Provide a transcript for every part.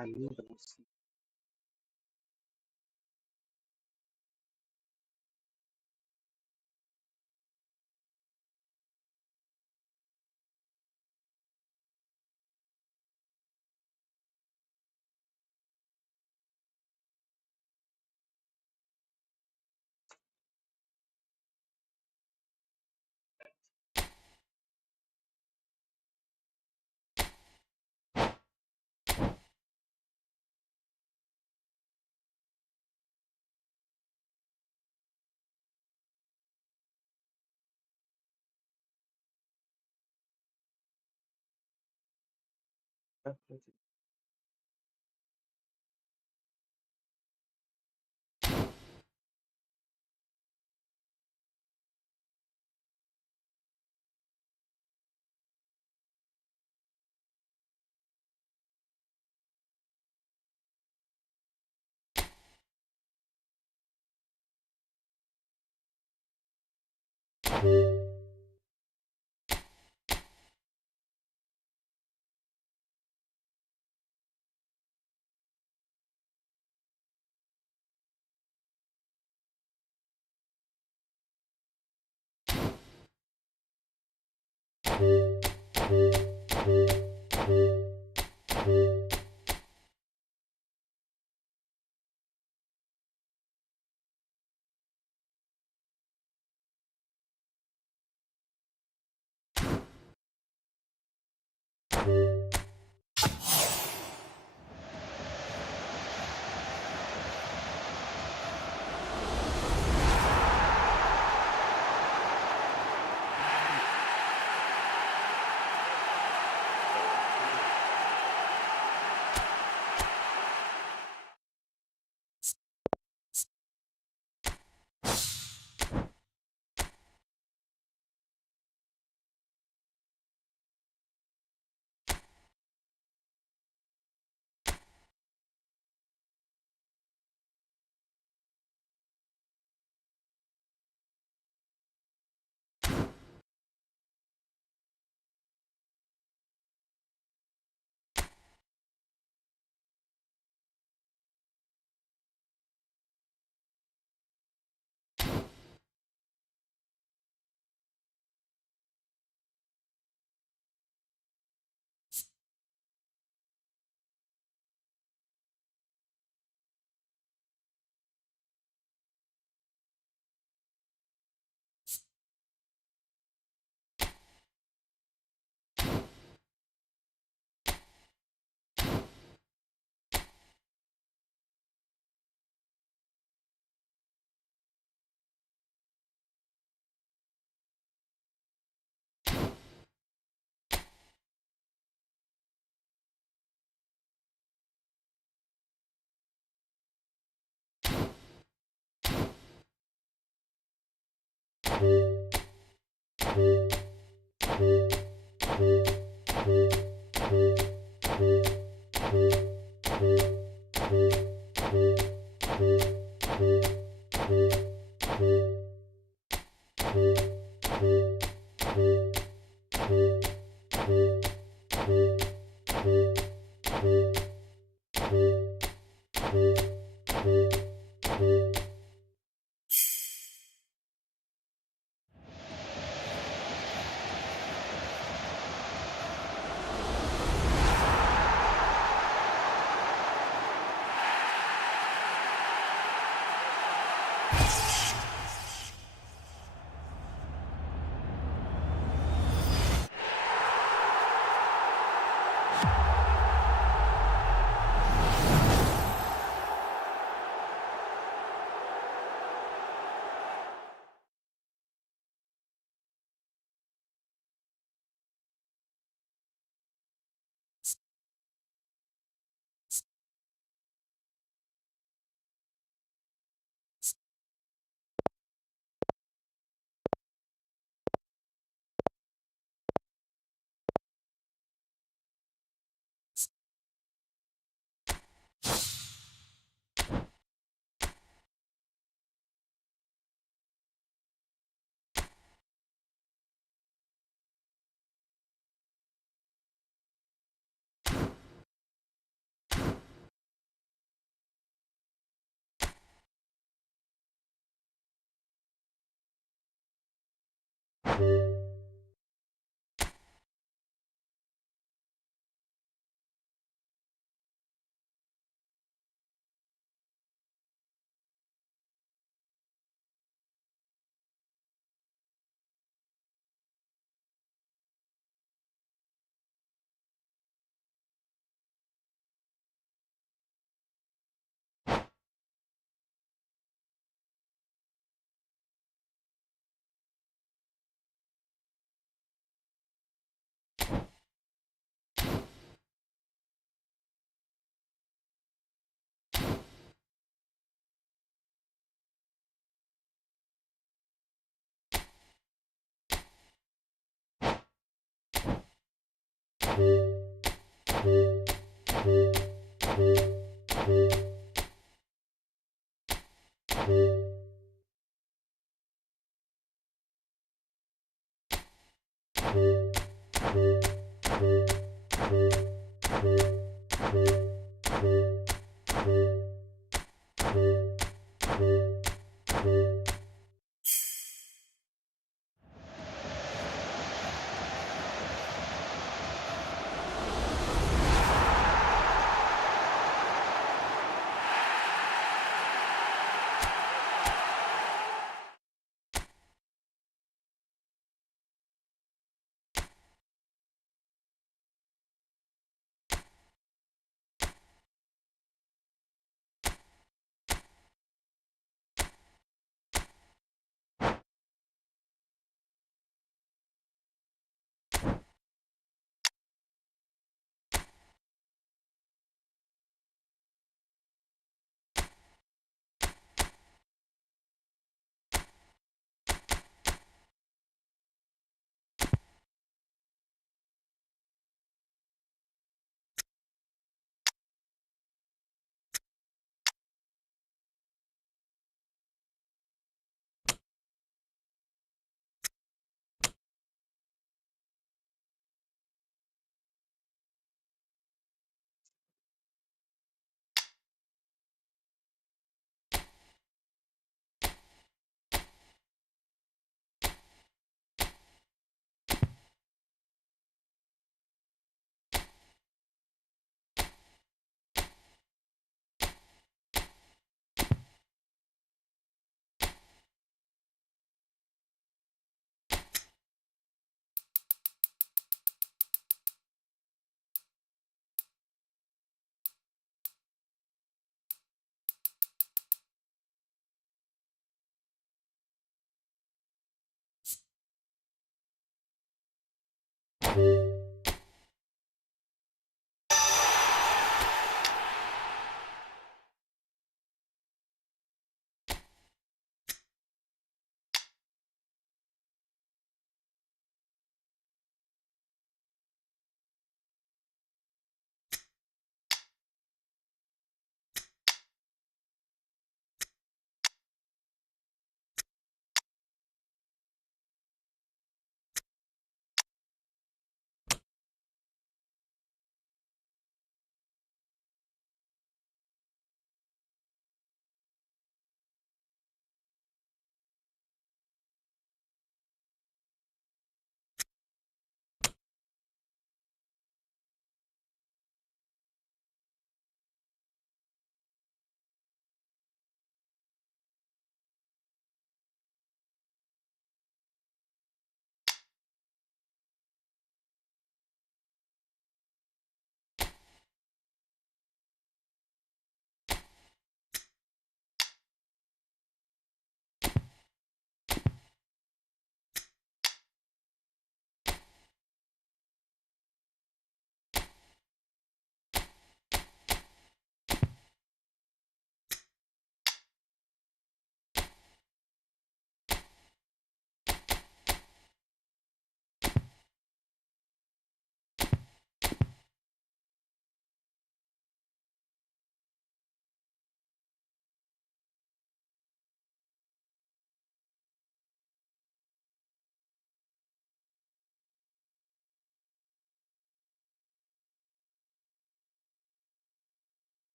ainda não se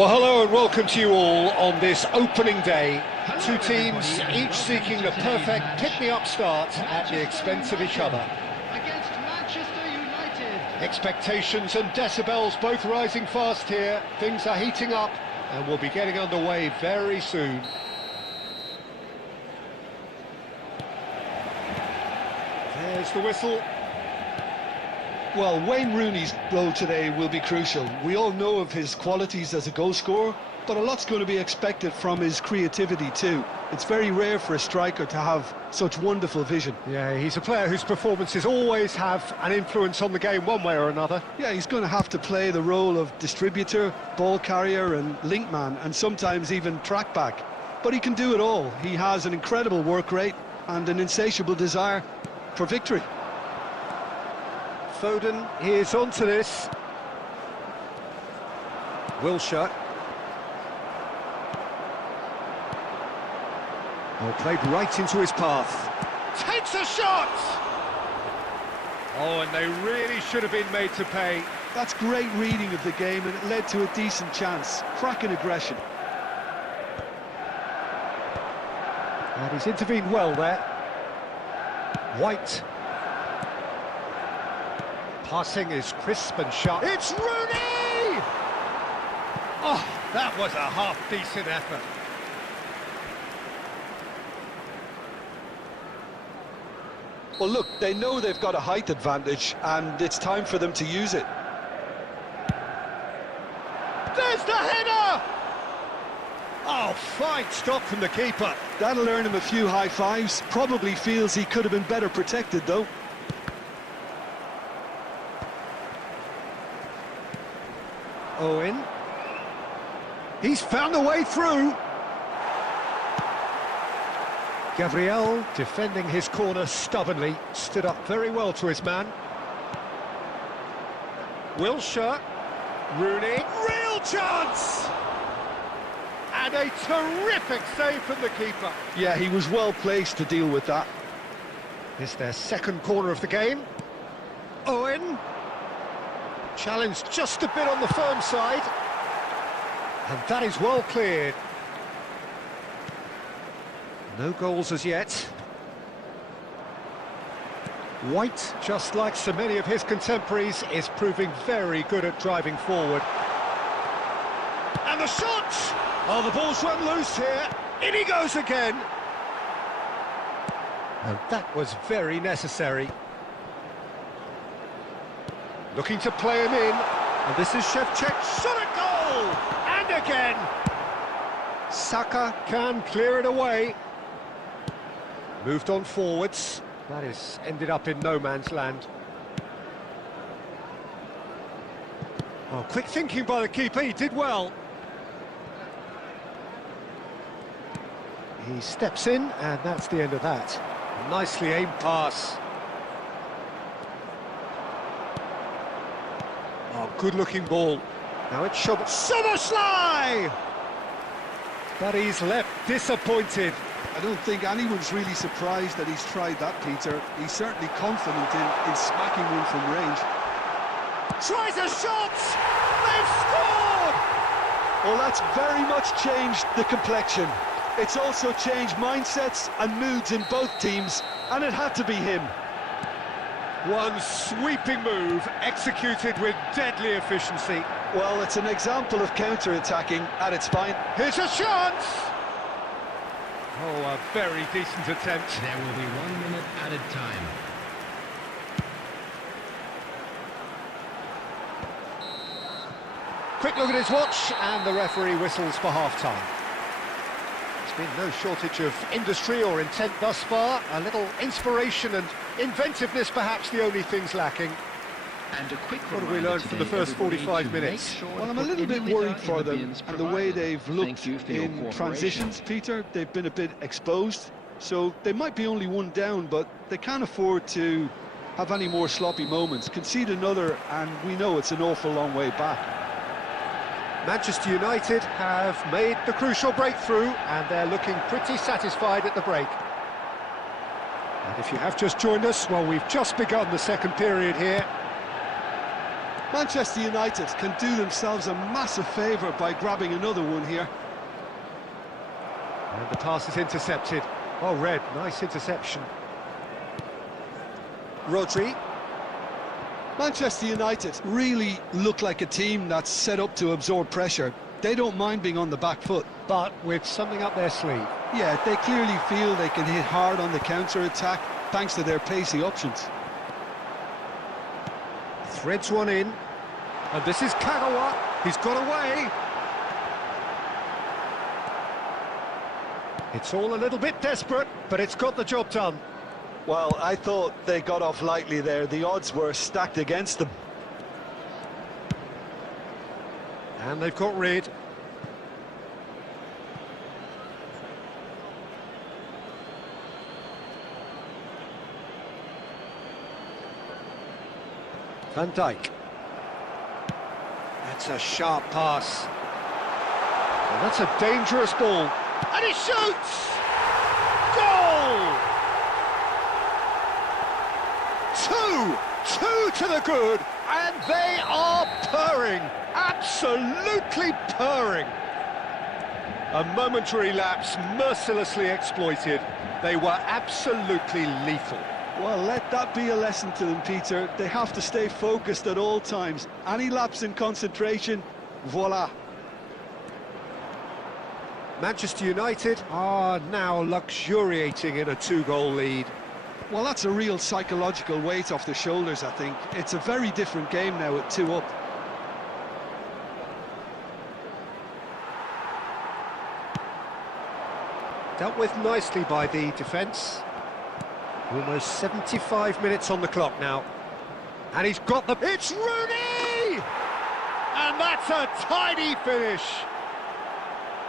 Well, hello and welcome to you all on this opening day. Two teams, each seeking the perfect pick-me-up start at the expense of each other. Against Manchester United. Expectations and decibels both rising fast here. Things are heating up and we'll be getting underway very soon. There's the whistle. Well, Wayne Rooney's goal today will be crucial. We all know of his qualities as a goal scorer, but a lot's going to be expected from his creativity too. It's very rare for a striker to have such wonderful vision. Yeah, he's a player whose performances always have an influence on the game one way or another. Yeah, he's going to have to play the role of distributor, ball carrier and link man, and sometimes even track back. But he can do it all. He has an incredible work rate and an insatiable desire for victory. Foden is onto this. Wilshere. Oh, played right into his path. Takes a shot! Oh, and they really should have been made to pay. That's great reading of the game, and it led to a decent chance. Cracking aggression. And he's intervened well there. White. Passing is crisp and sharp. It's Rooney! Oh, that was a half-decent effort. Well, look, they know they've got a height advantage, and it's time for them to use it. There's the header! Oh, fine stop from the keeper. That'll earn him a few high fives. Probably feels he could have been better protected, though. Owen. He's found a way through. Gabriel, defending his corner stubbornly, stood up very well to his man. Wilshere. Rooney. Real chance! And a terrific save from the keeper. Yeah, he was well placed to deal with that. It's their second corner of the game. Owen. Challenged just a bit on the firm side. And that is well cleared. No goals as yet. White, just like so many of his contemporaries, is proving very good at driving forward. And the shot! Oh, the ball's run loose here. In he goes again. And that was very necessary. Looking to play him in. And this is Shevchek. Shot a goal! And again! Saka can clear it away. Moved on forwards. That is ended up in no man's land. Oh, quick thinking by the keeper, he did well. He steps in, and that's the end of that. A nicely aimed pass. Oh, good-looking ball. Now it's Szoboszlai! But he's left disappointed. I don't think anyone's really surprised that he's tried that, Peter. He's certainly confident in smacking one from range. Tries a shot! They've scored! Well, that's very much changed the complexion. It's also changed mindsets and moods in both teams, and it had to be him. One sweeping move, executed with deadly efficiency. Well, it's an example of counter-attacking at its fine. Here's a chance! Oh, a very decent attempt. There will be 1 minute added time. Quick look at his watch, and the referee whistles for half-time. There's been no shortage of industry or intent thus far. A little inspiration and inventiveness, perhaps the only things lacking. And a quick What have we learned from the first 45 minutes? Well, I'm a little bit worried for them and the way they've looked in transitions, Peter. They've been a bit exposed, so they might be only one down, but they can't afford to have any more sloppy moments. Concede another, and we know it's an awful long way back. Manchester United have made the crucial breakthrough, and they're looking pretty satisfied at the break. And if you have just joined us, well, we've just begun the second period here. Manchester United can do themselves a massive favour by grabbing another one here. And the pass is intercepted. Oh, Red, nice interception. Rodri. Manchester United really look like a team that's set up to absorb pressure. They don't mind being on the back foot. But with something up their sleeve. Yeah, they clearly feel they can hit hard on the counter-attack thanks to their pacey options. Threads one in. And this is Kagawa. He's got away. It's all a little bit desperate, but it's got the job done. Well, I thought they got off lightly there. The odds were stacked against them. And they've got rid. Van Dijk. That's a sharp pass. And that's a dangerous ball. And he shoots! Goal! Two to the good, and they are purring, absolutely purring. A momentary lapse mercilessly exploited. They were absolutely lethal. Well, let that be a lesson to them, Peter. They have to stay focused at all times. Any lapse in concentration, voila. Manchester United are now luxuriating in a 2-goal lead. Well, that's a real psychological weight off their shoulders, I think. It's a very different game now at 2 up. Dealt with nicely by the defence. Almost 75 minutes on the clock now. And he's got the... It's Rooney! And that's a tidy finish.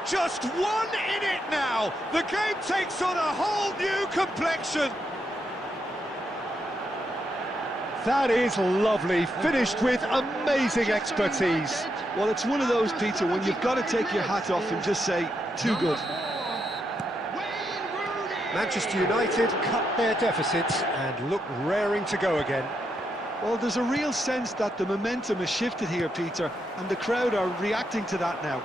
Just 1 in it now. The game takes on a whole new complexion. That is lovely, finished with amazing expertise. Well, it's one of those, Peter, when you've got to take your hat off and just say, too good. Manchester United cut their deficits and look raring to go again. Well, there's a real sense that the momentum has shifted here, Peter, and the crowd are reacting to that now.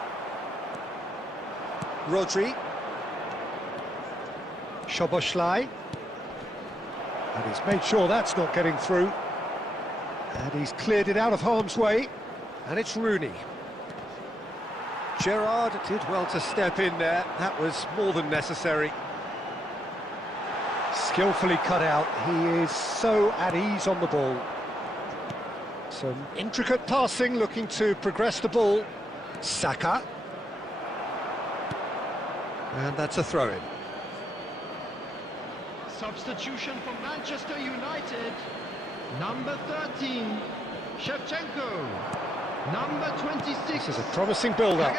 Rodri. Szoboszlai. And he's made sure that's not getting through. And he's cleared it out of harm's way. And it's Rooney. Gerrard did well to step in there. That was more than necessary. Skillfully cut out. He is so at ease on the ball. Some intricate passing, looking to progress the ball. Saka. And that's a throw-in. Substitution for Manchester United. Number 13, Shevchenko. Number 26. This is a promising build-up.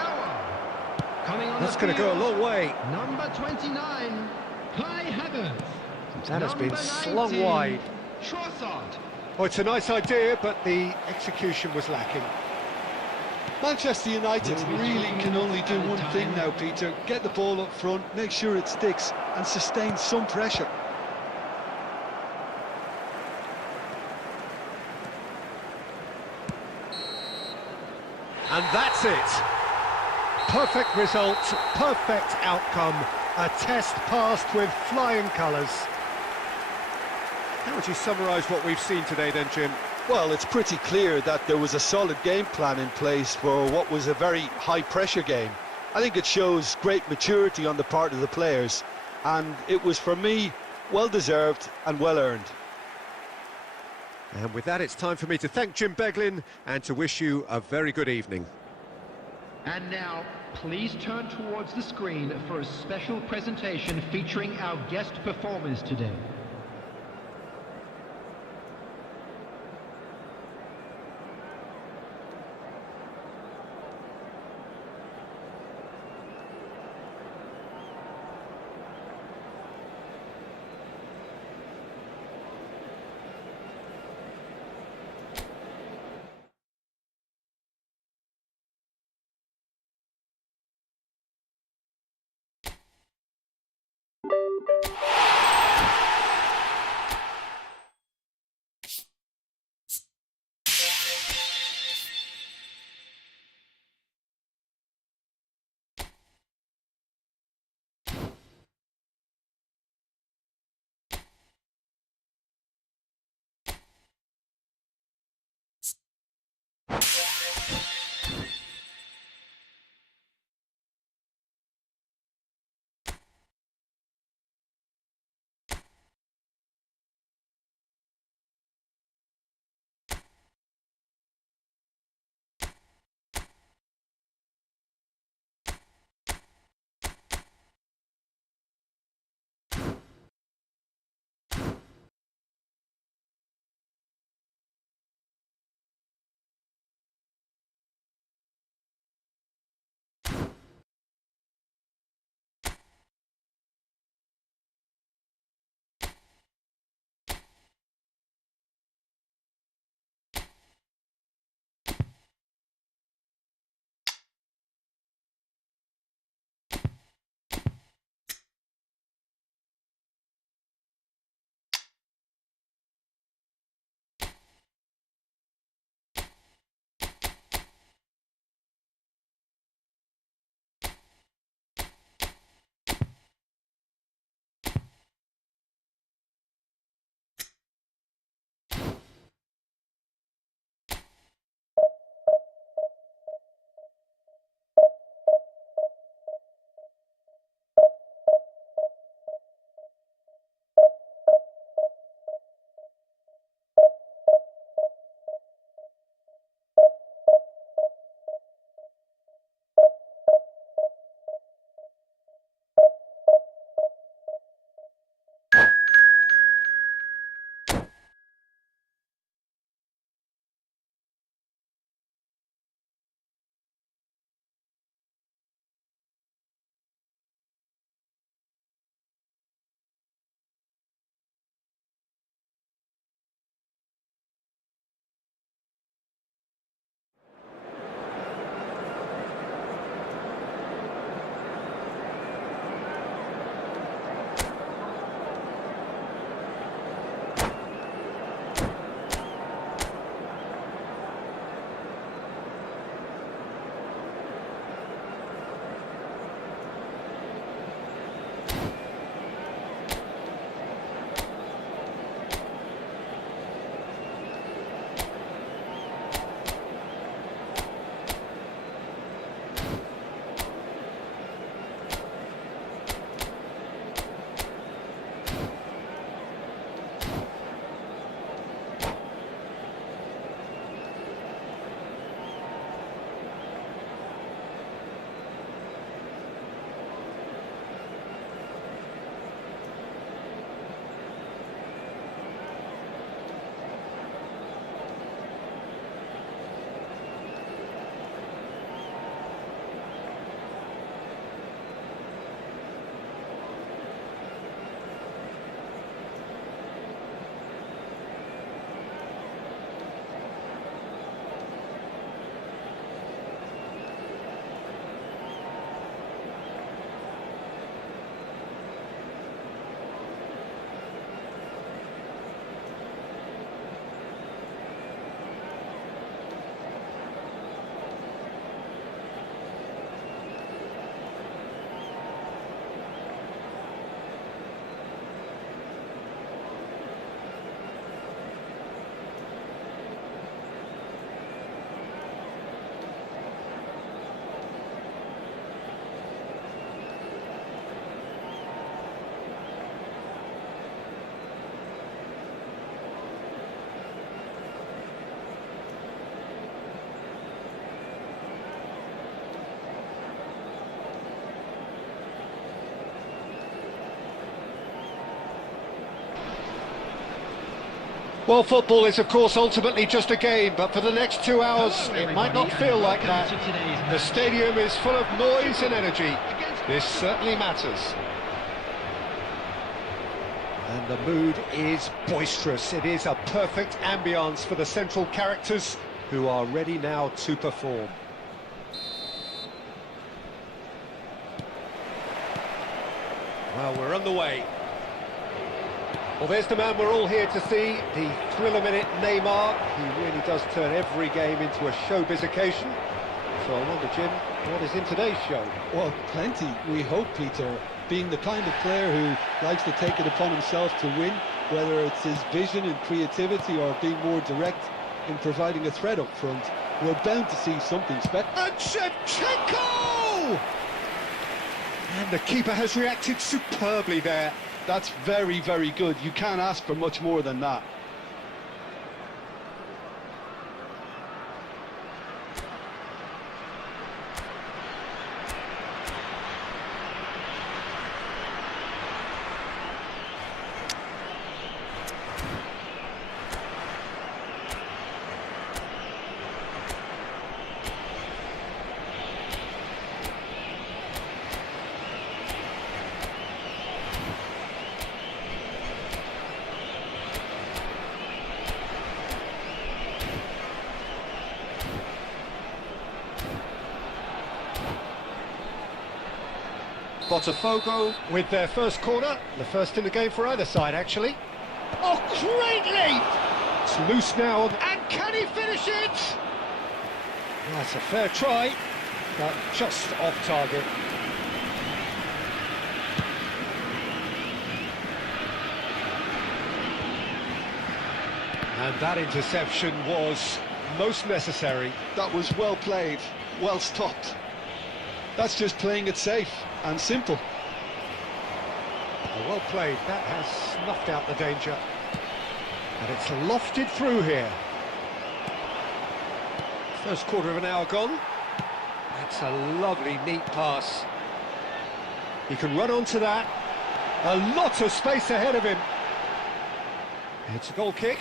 Coming on. That's going to go a long way. Number 29, Kai Havertz. That has been slung wide. Trossard. Oh, it's a nice idea, but the execution was lacking. Manchester United really can only do one thing now, Peter. Get the ball up front, make sure it sticks, and sustain some pressure. And that's it. Perfect result, perfect outcome. A test passed with flying colours. How would you summarise what we've seen today then, Jim? Well, it's pretty clear that there was a solid game plan in place for what was a very high-pressure game. I think it shows great maturity on the part of the players, and it was, for me, well-deserved and well-earned. And with that, it's time for me to thank Jim Beglin and to wish you a very good evening. And now, please turn towards the screen for a special presentation featuring our guest performers today. Well, football is, of course, ultimately just a game, but for the next 2 hours, Hello, it might not everybody, feel and like welcome that. to today's The match. stadium is full of noise and energy. This certainly matters. And the mood is boisterous. It is a perfect ambience for the central characters, who are ready now to perform. Well, we're underway. Well, there's the man we're all here to see, the thriller-minute Neymar. He really does turn every game into a showbiz occasion. So I wonder, Jim, what is in today's show? Well, plenty, we hope, Peter. Being the kind of player who likes to take it upon himself to win, whether it's his vision and creativity or being more direct in providing a threat up front, we're bound to see something spectacular. And Shevchenko! And the keeper has reacted superbly there. That's very, very good. You can't ask for much more than that. Botafogo with their first corner, the first in the game for either side, actually. Oh, great leap! It's loose now, and can he finish it? That's a fair try, but just off target. And that interception was most necessary. That was well played, well stopped. That's just playing it safe and simple. Well played, that has snuffed out the danger. And it's lofted through here. First quarter of an hour gone. That's a lovely, neat pass. He can run onto that. A lot of space ahead of him. It's a goal kick.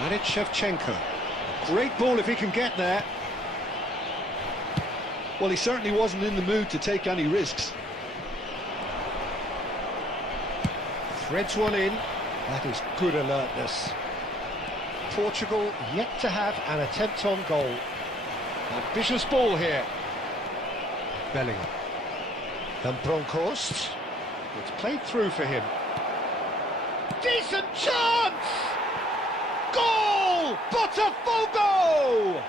And it's Shevchenko. Great ball if he can get there. Well, he certainly wasn't in the mood to take any risks. Threads one in. That is good alertness. Portugal yet to have an attempt on goal. Ambitious ball here. Bellingham. Then Bronkhorst. It's played through for him. Decent chance! Goal! Botafogo!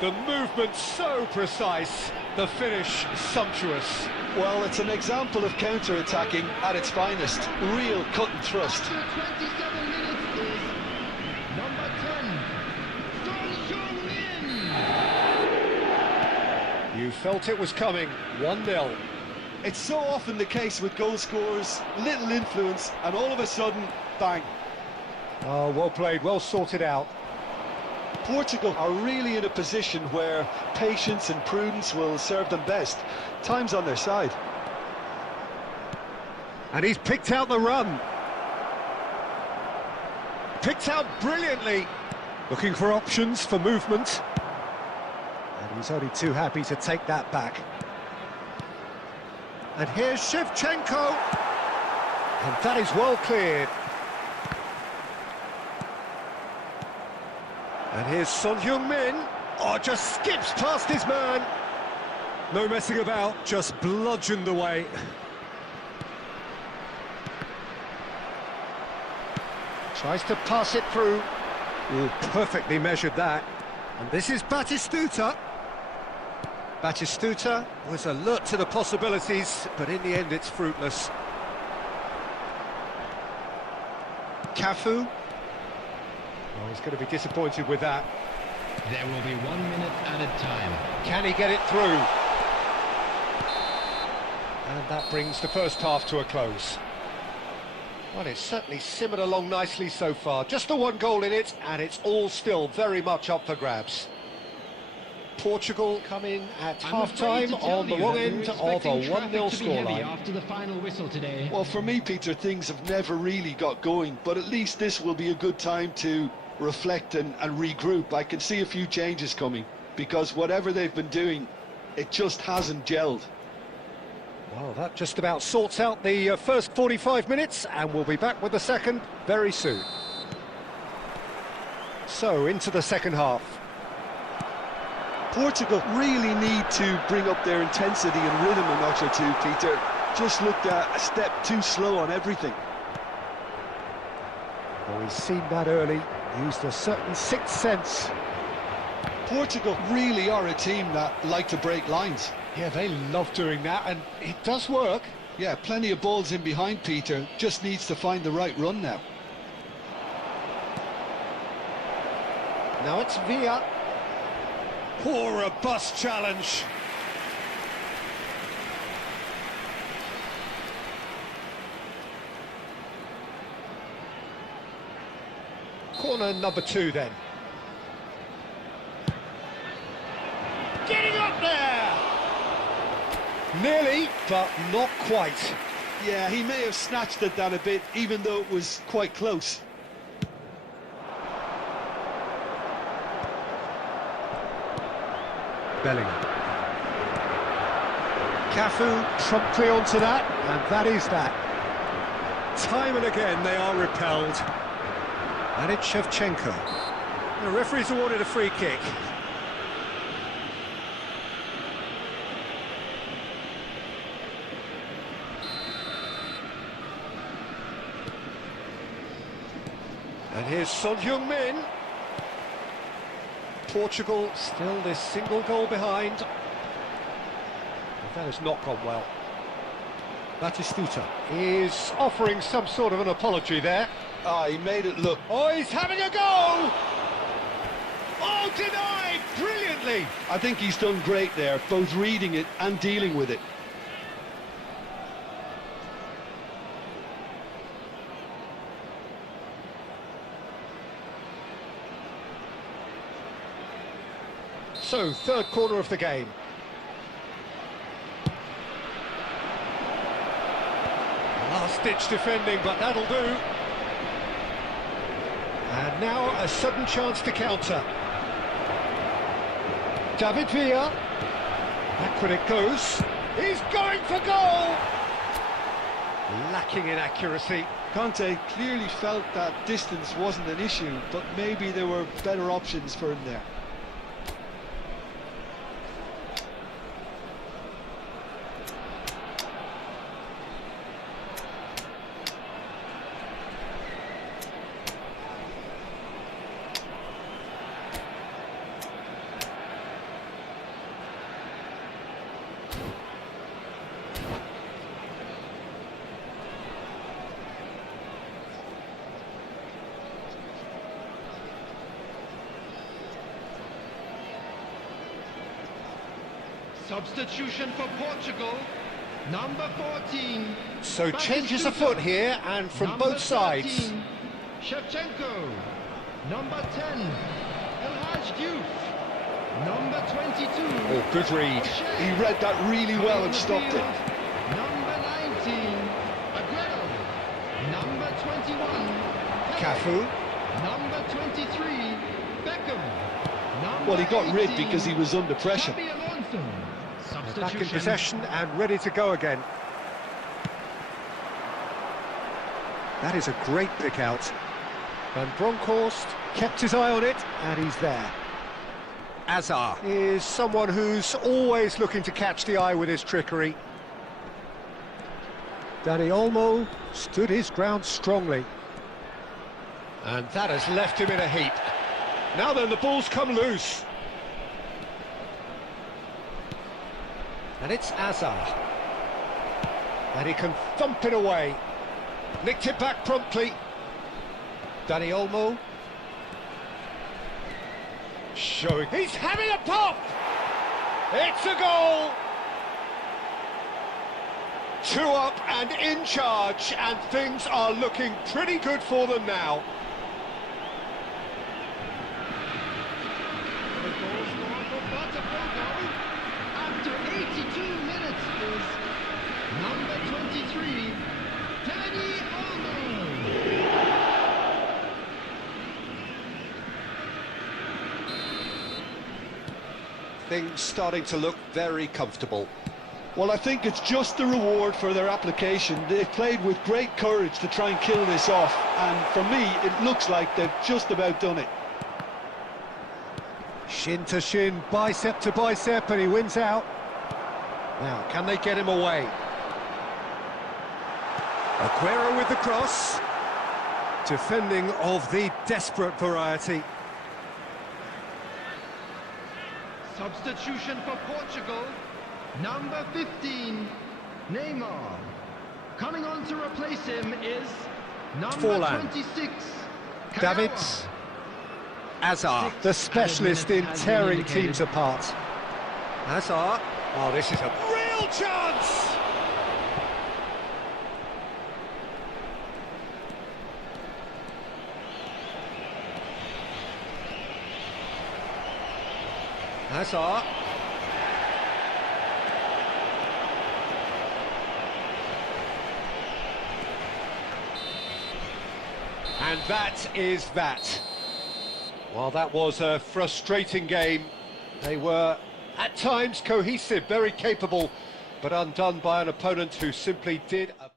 The movement so precise, the finish sumptuous. Well, it's an example of counter-attacking at its finest. Real cut and thrust. After 27 minutes is number 10, You felt it was coming, 1-0. It's so often the case with goal scorers, little influence, and all of a sudden, bang. Oh, well played, well sorted out. Portugal are really in a position where patience and prudence will serve them best. Time's on their side. And he's picked out the run. Picked out brilliantly. Looking for options for movement. And he's only too happy to take that back. And here's Shevchenko. And that is well cleared. And here's Son Heung-min. Oh, just skips past his man. No messing about, just bludgeoned away. Tries to pass it through. Ooh, perfectly measured that. And this is Batistuta. Batistuta was alert to the possibilities, but in the end it's fruitless. Cafu. Oh, he's going to be disappointed with that. There will be 1 minute added time. Can he get it through? And that brings the first half to a close. Well, it's certainly simmered along nicely so far. Just the one goal in it, and it's all still very much up for grabs. Portugal come in at half-time on the wrong end of a 1-0 scoreline. After the final whistle today. Well, for me, Peter, things have never really got going, but at least this will be a good time to reflect and regroup. I can see a few changes coming, because whatever they've been doing, it just hasn't gelled. Well, that just about sorts out the first 45 minutes, and we'll be back with the second very soon. So, into the second half. Portugal really need to bring up their intensity and rhythm a notch or two, Peter. Just looked a step too slow on everything. Well, he's seen that early, used a certain sixth sense. Portugal really are a team that like to break lines. Yeah, they love doing that, and it does work. Yeah, plenty of balls in behind, Peter. Just needs to find the right run now. Now it's Villa. Poor robust challenge. Corner number 2 then. Getting up there! Nearly, but not quite. Yeah, he may have snatched at that a bit, even though it was quite close. Bellingham. Cafu promptly onto that, and that is that. Time and again they are repelled. And it's Shevchenko. The referee's awarded a free kick. And here's Son Heung-min. Portugal still this single goal behind. But that has not gone well. Batistuta is offering some sort of an apology there. Ah, he made it look. Oh, he's having a go! Oh, denied brilliantly! I think he's done great there, both reading it and dealing with it. So, third corner of the game. Last-ditch defending, but that'll do. And now a sudden chance to counter. David Villa. Backward it goes. He's going for goal! Lacking in accuracy. Conte clearly felt that distance wasn't an issue, but maybe there were better options for him there. Substitution for Portugal, number 14. So changes afoot here, and from number both sides. 13, Shevchenko. Number 10, El Hadj Diouf. Number 22. Oh, good read. O'Shea. He read that really well and stopped it. Number 19, Aguero. Number 21, Cafu. Number 23, Beckham. Number Well, he got rid 18, because he was under pressure. Xabi Alonso. Back in possession and ready to go again. That is a great pick out. Van Bronckhorst kept his eye on it, and he's there. Azar is someone who's always looking to catch the eye with his trickery. Dani Olmo stood his ground strongly. And that has left him in a heap. Now then, the ball's come loose. And it's Azar. And he can thump it away. Nicked it back promptly. Dani Olmo. Showing he's having a pop! It's a goal! 2 up and in charge, and things are looking pretty good for them now. After 82 minutes is number 23, Danny Olmo. Things starting to look very comfortable. Well, I think it's just the reward for their application. They've played with great courage to try and kill this off, and for me, it looks like they've just about done it. Shin to shin, bicep to bicep, and he wins out. Now, can they get him away? Aguero with the cross. Defending of the desperate variety. Substitution for Portugal, number 15, Neymar. Coming on to replace him is number Forlan. 26, David. Kagawa. Hazard, the specialist in tearing teams apart. Hazard. Oh, this is a real chance! Hazard. And that is that. Well, that was a frustrating game. They were, at times, cohesive, very capable, but undone by an opponent who simply did a...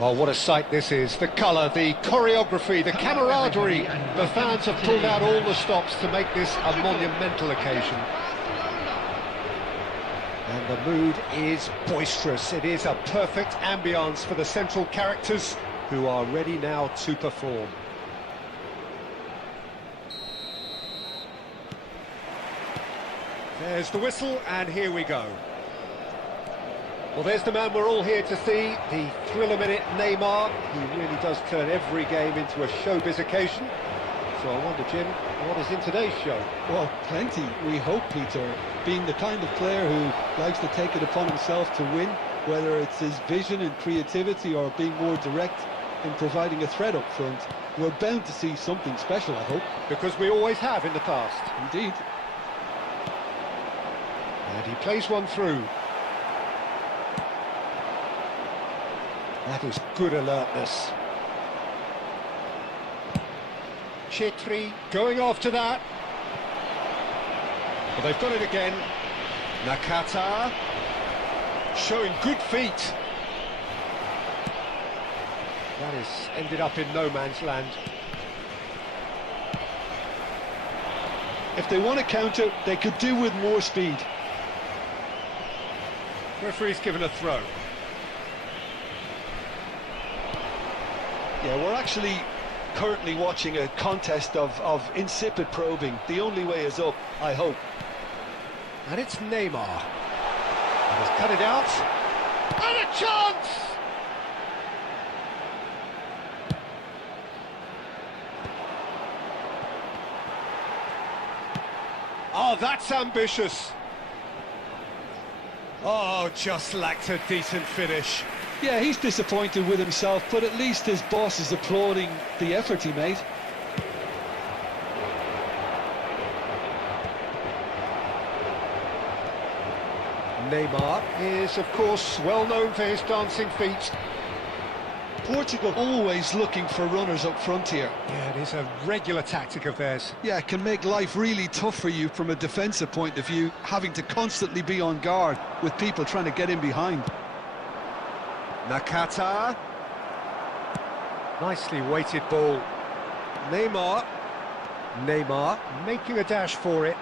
Well, what a sight this is. The colour, the choreography, the camaraderie. The fans have pulled out all the stops to make this a monumental occasion. And the mood is boisterous. It is a perfect ambience for the central characters who are ready now to perform. There's the whistle, and here we go. Well, there's the man we're all here to see, the thriller-minute Neymar. He really does turn every game into a showbiz occasion. So I wonder, Jim, what is in today's show? Well, plenty, we hope, Peter. Being the kind of player who likes to take it upon himself to win, whether it's his vision and creativity or being more direct in providing a threat up front, we're bound to see something special, I hope. Because we always have in the past. Indeed. And he plays one through. That is good alertness. Chetri going after that. Well, they've got it again. Nakata showing good feet. That is ended up in no man's land. If they want to counter, they could do with more speed. Referee's given a throw. Yeah, we're actually currently watching a contest of insipid probing. The only way is up, I hope. And it's Neymar. He has cut it out. And a chance! Oh, that's ambitious. Oh, just lacked a decent finish. Yeah, he's disappointed with himself, but at least his boss is applauding the effort he made. Neymar is, of course, well known for his dancing feet. Portugal always looking for runners up front here. Yeah, it is a regular tactic of theirs. Yeah, it can make life really tough for you from a defensive point of view, having to constantly be on guard with people trying to get in behind. Nakata. Nicely weighted ball. Neymar. Neymar making a dash for it.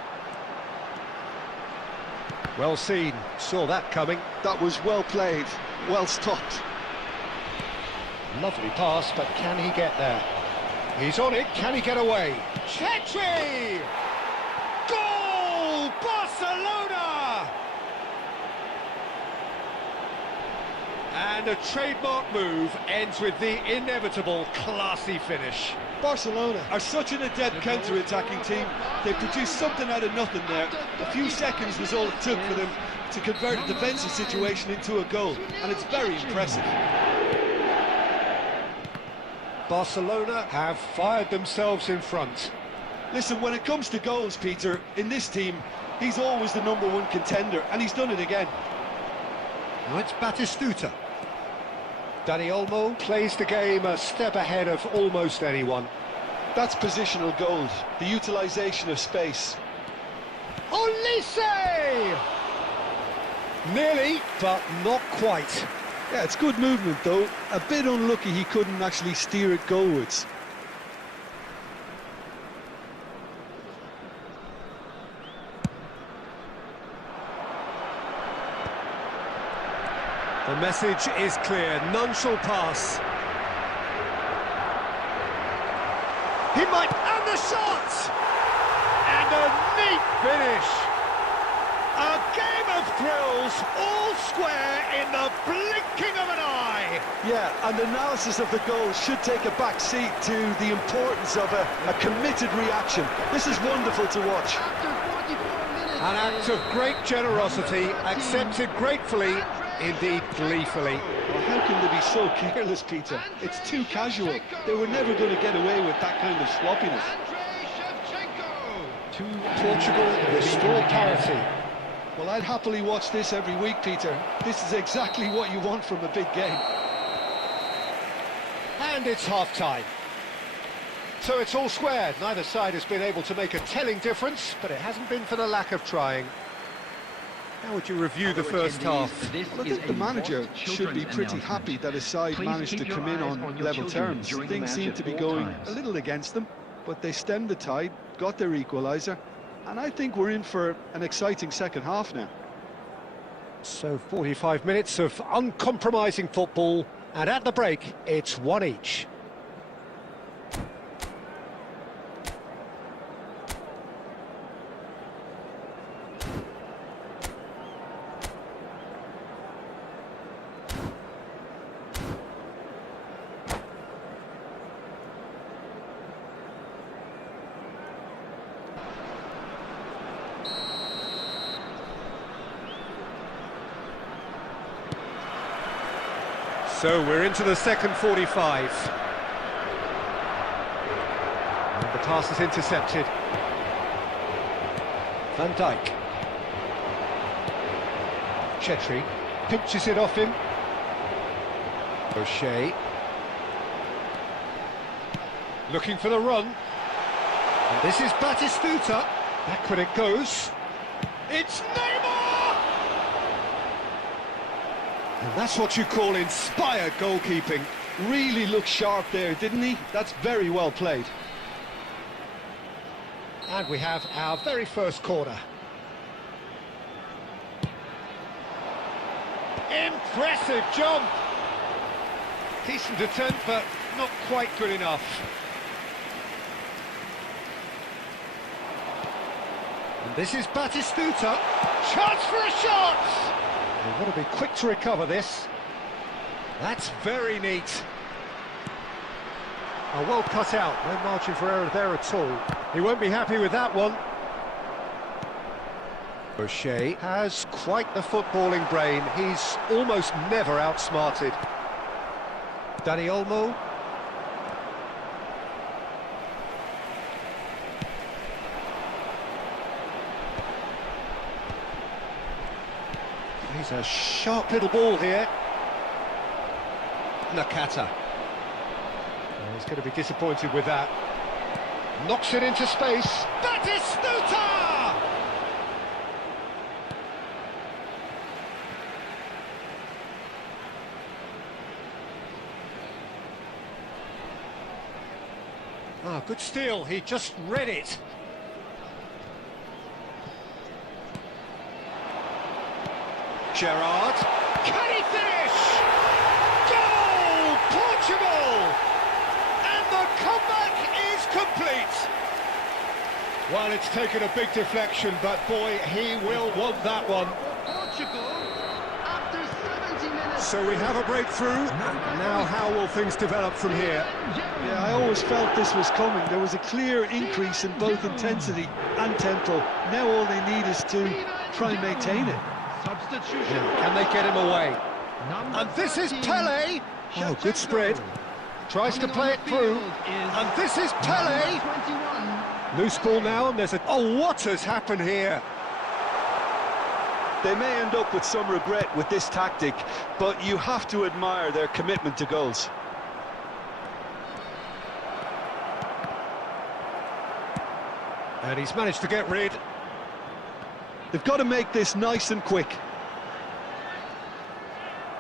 Well seen. Saw that coming. That was well played, well stopped. Lovely pass, but can he get there? He's on it. Can he get away? Chetri! Goal! Barcelona! And a trademark move ends with the inevitable classy finish. Barcelona are such an adept counter-attacking team. They produced something out of nothing there. A few seconds was all it took for them to convert a defensive situation into a goal, and it's very impressive. Barcelona have fired themselves in front. Listen, when it comes to goals, Peter, in this team, he's always the #1 contender, and he's done it again. Now it's Batistuta. Dani Olmo plays the game a step ahead of almost anyone. That's positional goals, the utilisation of space. Olise! Nearly, but not quite. Yeah, it's good movement though. A bit unlucky he couldn't actually steer it goalwards. The message is clear, none shall pass. He might, and the shot! And a neat finish. A game of thrills, all square in the blinking of an eye. Yeah, and analysis of the goal should take a back seat to the importance of a committed reaction. This is wonderful to watch. An act of great generosity, accepted gratefully, indeed gleefully. Well, how can they be so careless, Peter? It's too casual. They were never going to get away with that kind of sloppiness. To Portugal, restore parity. Well, I'd happily watch this every week, Peter. This is exactly what you want from a big game. And it's half-time. So it's all squared. Neither side has been able to make a telling difference, but it hasn't been for the lack of trying. How would you review the first half? Well, I think the manager should be pretty happy that his side managed to come in on level terms. Things seem to be going a little against them, but they stemmed the tide, got their equaliser, and I think we're in for an exciting second half now. So 45 minutes of uncompromising football, and at the break, it's one each. So we're into the second 45. And the pass is intercepted. Van Dijk. Chetri pinches it off him. O'Shea. Looking for the run. And this is Batistuta. Backward it goes. It's Neymar! And that's what you call inspired goalkeeping. Really looked sharp there, didn't he? That's very well played. And we have our very first corner. Impressive jump! Decent attempt, but not quite good enough. And this is Batistuta. Chance for a shot! They've got to be quick to recover this. That's very neat. Oh, well cut out. No margin for error there at all. He won't be happy with that one. O'Shea has quite the footballing brain. He's almost never outsmarted. Dani Olmo. He's a sharp little ball here. Nakata. Oh, he's going to be disappointed with that. Knocks it into space. Batistuta! Ah, good steal. He just read it. Gerrard. Can he finish? Goal! Portugal! And the comeback is complete. Well, it's taken a big deflection, but boy, he will want that one. Portugal, after 70 minutes... So we have a breakthrough. Now how will things develop from here? Yeah, I always felt this was coming. There was a clear increase in both intensity and tempo. Now all they need is to try and maintain it. Substitution. Can they get him away? And this is Pele. Oh, good spread. Tries to play it through. And this is Pele. Loose ball now, and there's a... Oh, what has happened here? They may end up with some regret with this tactic, but you have to admire their commitment to goals. And he's managed to get rid. They've got to make this nice and quick.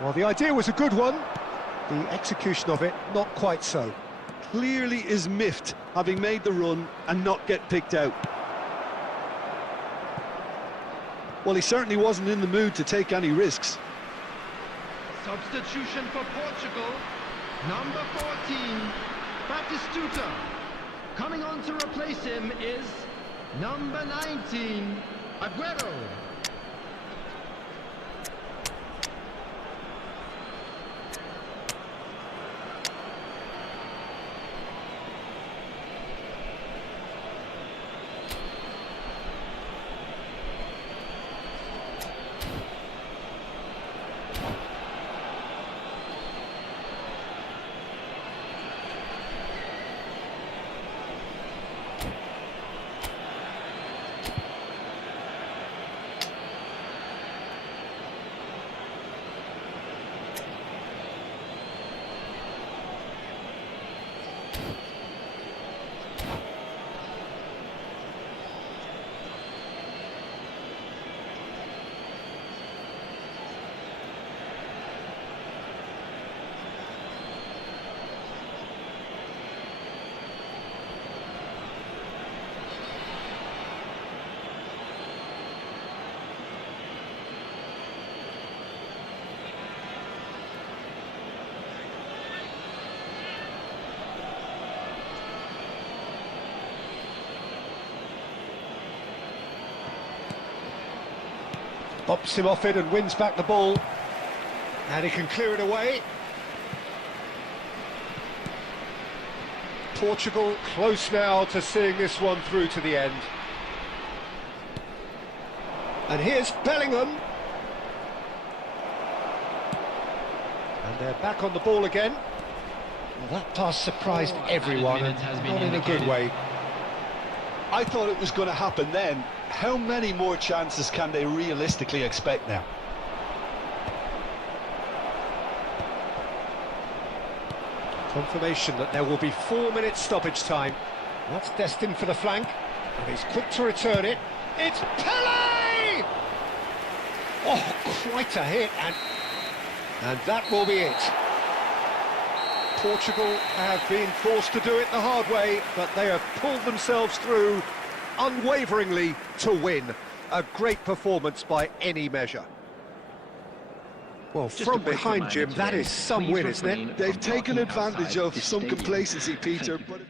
Well, the idea was a good one. The execution of it, not quite so. Clearly is miffed, having made the run and not get picked out. Well, he certainly wasn't in the mood to take any risks. Substitution for Portugal. Number 14, Batistuta. Coming on to replace him is number 19, Aguero. Bops him off it and wins back the ball. And he can clear it away. Portugal close now to seeing this one through to the end. And here's Bellingham. And They're back on the ball again. Well, that pass surprised everyone, and not in a good way. I thought it was going to happen then. How many more chances can they realistically expect now? Confirmation that there will be 4 minutes stoppage time. That's destined for the flank, and he's quick to return it. It's Pele! Oh, quite a hit, and that will be it. Portugal have been forced to do it the hard way, but they have pulled themselves through unwaveringly to win. A great performance by any measure. Well, from behind, Jim, that is some win, isn't it? They've taken advantage of some complacency, Peter, but...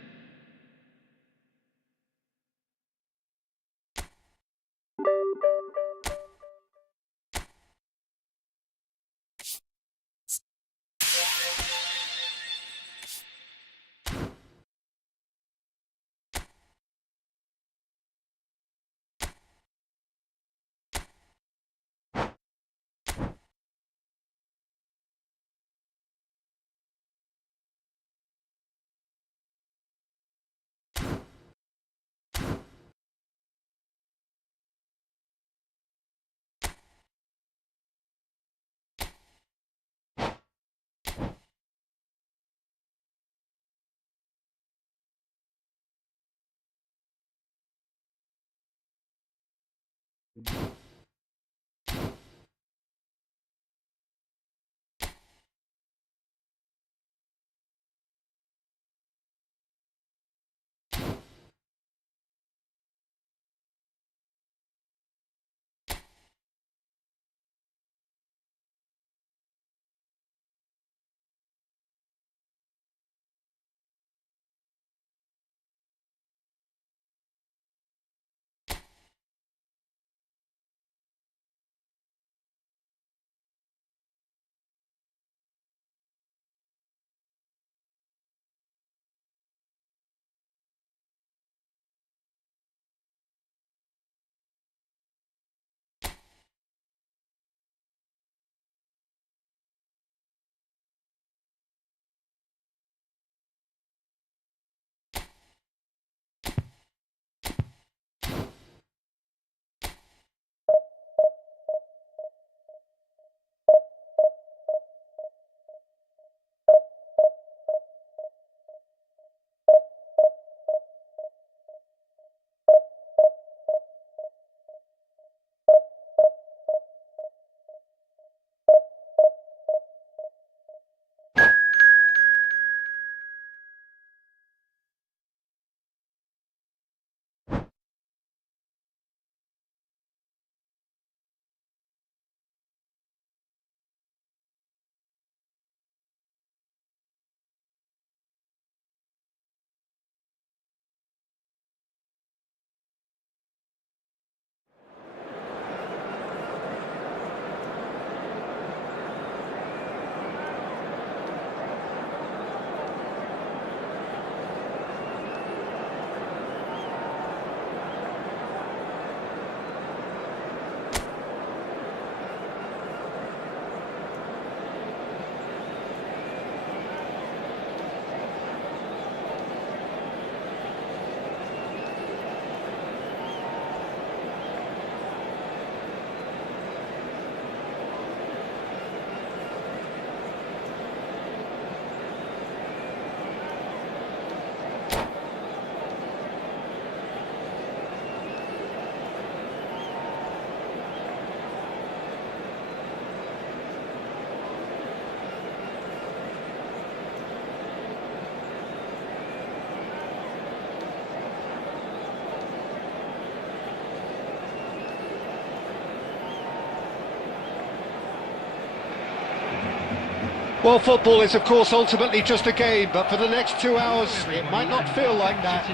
Well, football is, of course, ultimately just a game, but for the next 2 hours, it might not feel like that.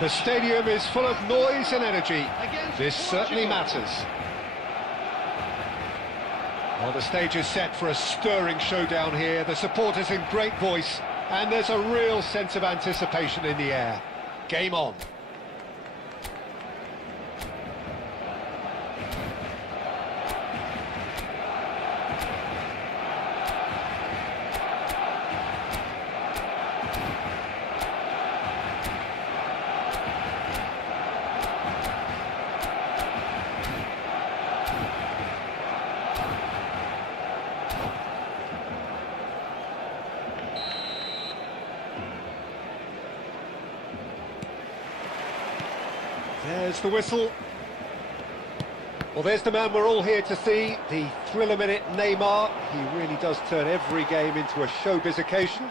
The stadium is full of noise and energy. This certainly matters. Well, the stage is set for a stirring showdown here. The supporters in great voice, and there's a real sense of anticipation in the air. Game on. There's the whistle. Well, there's the man we're all here to see, the thriller-minute Neymar. He really does turn every game into a showbiz occasion.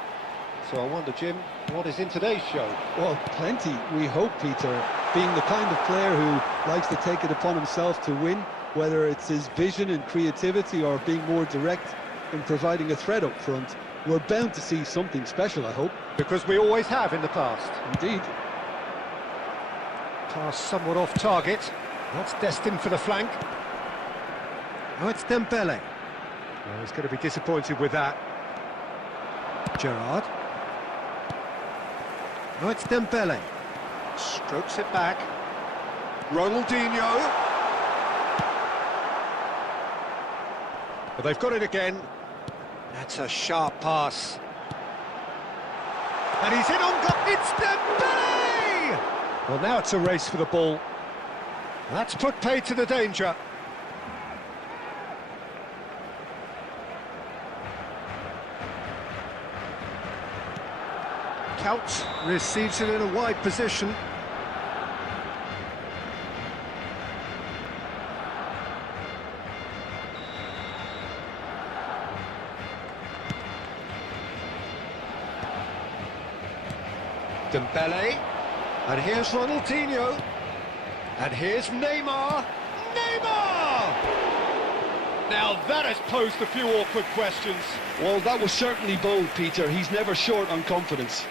So I wonder, Jim, what is in today's show? Well, plenty, we hope, Peter. Being the kind of player who likes to take it upon himself to win, whether it's his vision and creativity or being more direct in providing a threat up front, we're bound to see something special, I hope. Because we always have in the past. Indeed. Pass somewhat off target. That's destined for the flank. Now it's Dembele. Well, he's going to be disappointed with that. Gerrard. Now it's Dembele. Strokes it back. Ronaldinho. But they've got it again. That's a sharp pass. And he's in on goal. It's Dembele! Well, now it's a race for the ball. That's put paid to the danger. Couch receives it in a wide position. Dembele, and here's Ronaldinho, and here's Neymar. Neymar! Now that has posed a few awkward questions. Well, that was certainly bold, Peter. He's never short on confidence.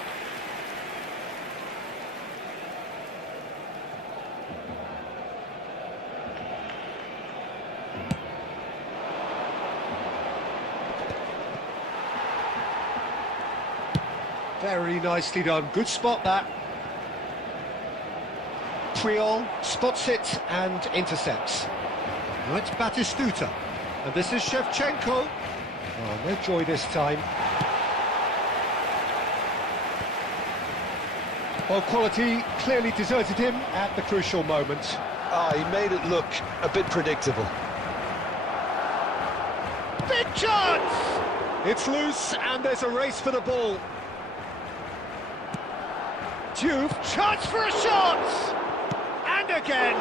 Very nicely done. Good spot, that. Puyol spots it and intercepts. Now it's Batistuta. And this is Shevchenko. Oh, no joy this time. Well, quality clearly deserted him at the crucial moment. He made it look a bit predictable. Big chance! It's loose and there's a race for the ball. Juve, chance for a shot! And again!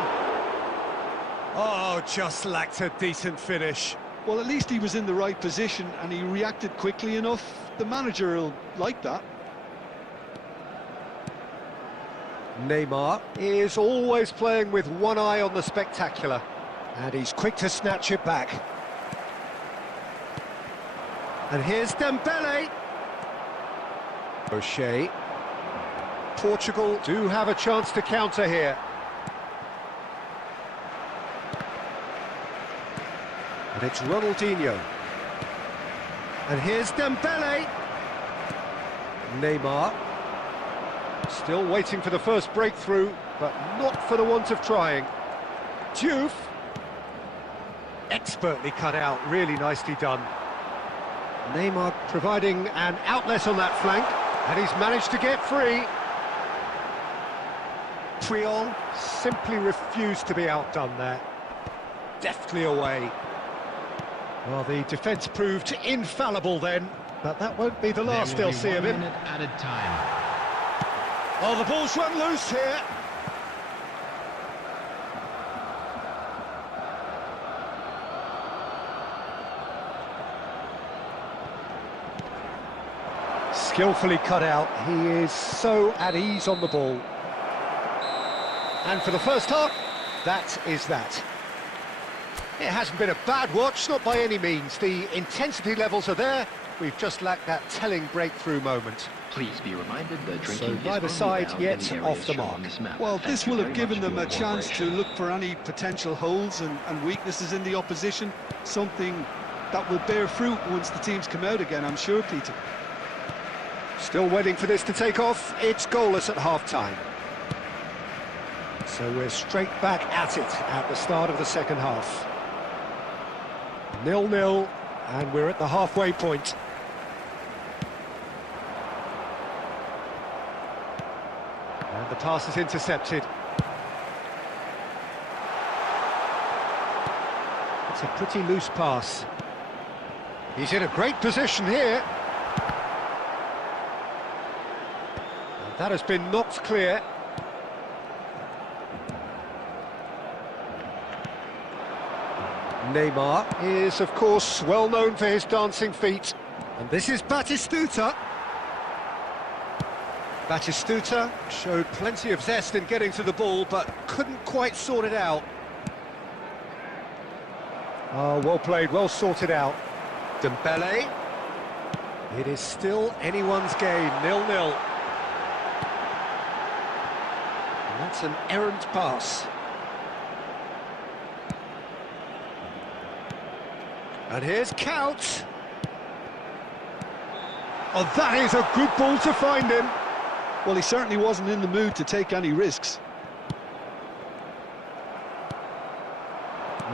Oh, just lacked a decent finish. Well, at least he was in the right position and he reacted quickly enough. The manager will like that. Neymar is always playing with one eye on the spectacular. And he's quick to snatch it back. And here's Dembele. O'Shea. Portugal do have a chance to counter here. And it's Ronaldinho. And here's Dembele. Neymar. Still waiting for the first breakthrough, but not for the want of trying. Juve. Expertly cut out, really nicely done. Neymar providing an outlet on that flank, and he's managed to get free. Puyol simply refused to be outdone there. Deftly away. Well, the defence proved infallible then, but that won't be the last they'll see of him. 1 minute added time. Oh, the ball's run loose here. Skillfully cut out. He is so at ease on the ball. And for the first half, that is that. It hasn't been a bad watch, not by any means. The intensity levels are there. We've just lacked that telling breakthrough moment. Please be reminded that drinking So is neither only side allowed yet in the off areas the shown mark. on this map. Well, Thank this you will have very given much for them a your chance to cooperation. look for any potential holes and weaknesses in the opposition. Something that will bear fruit once the teams come out again, I'm sure, Peter. Still waiting for this to take off. It's goalless at half-time. So we're straight back at it at the start of the second half. 0-0, and we're at the halfway point. And the pass is intercepted. It's a pretty loose pass. He's in a great position here. And that has been knocked clear. Neymar is, of course, well known for his dancing feet. And this is Batistuta. Batistuta showed plenty of zest in getting to the ball, but couldn't quite sort it out. Oh, well played, well sorted out. Dembele. It is still anyone's game, 0-0. And that's an errant pass. And here's Couch. Oh, that is a good ball to find him. Well, he certainly wasn't in the mood to take any risks.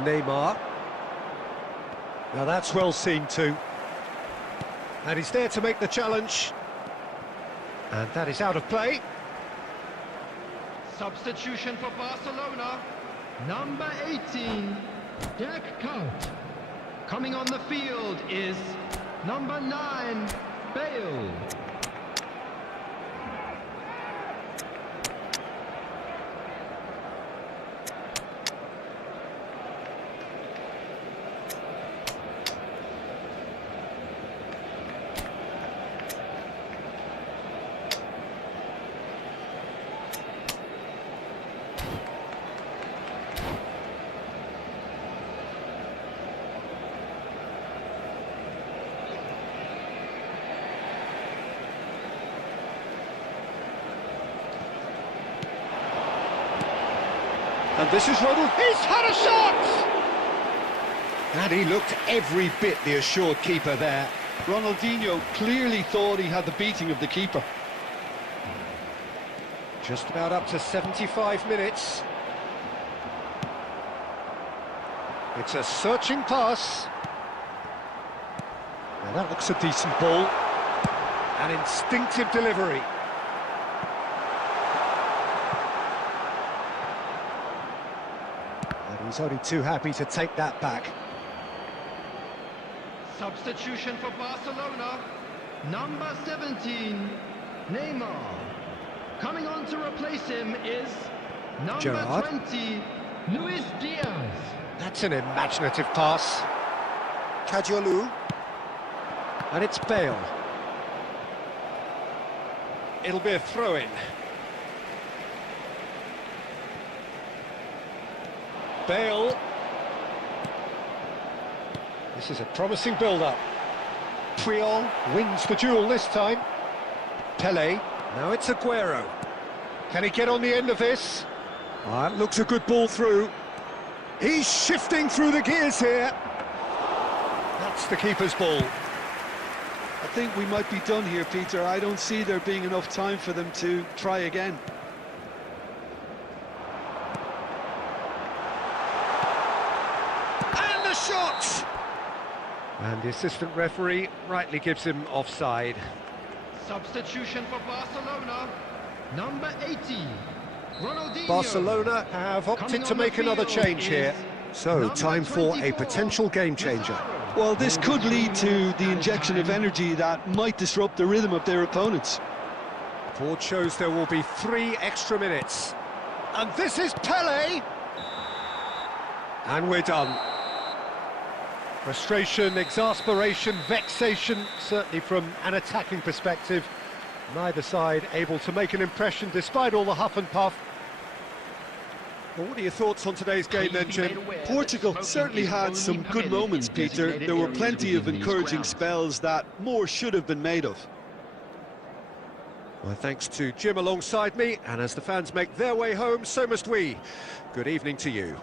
Neymar. Now that's well seen too. And he's there to make the challenge. And that is out of play. Substitution for Barcelona, number 18, Dstuds. Coming on the field is number 9, Bale. And this is Ronald. He's had a shot! And he looked every bit the assured keeper there. Ronaldinho clearly thought he had the beating of the keeper. Just about up to 75 minutes. It's a searching pass. Now that looks a decent ball. An instinctive delivery. And he's only too happy to take that back. Substitution for Barcelona, number 17, Neymar. Coming on to replace him is number Gerrard. 20, Luis Diaz. That's an imaginative pass. Kajolu. And it's Bale. It'll be a throw-in. Bale. This is a promising build-up. Puyol wins the duel this time. Pele. Now it's Aguero. Can he get on the end of this? That looks a good ball through. He's shifting through the gears here. That's the keeper's ball. I think we might be done here, Peter. I don't see there being enough time for them to try again. And the shot! And the assistant referee rightly gives him offside. Substitution for Barcelona, number 80, Ronaldinho. Barcelona have opted to make another change here. So, time for a potential game changer. Well, this could lead to the injection of energy that might disrupt the rhythm of their opponents. Board shows there will be 3 extra minutes. And this is Pele! And we're done. Frustration, exasperation, vexation, certainly from an attacking perspective. Neither side able to make an impression despite all the huff and puff. Well, what are your thoughts on today's game then, Jim? Portugal certainly had some good moments, Peter. There were plenty of encouraging spells that more should have been made of. Well, thanks to Jim alongside me, and as the fans make their way home, so must we. Good evening to you.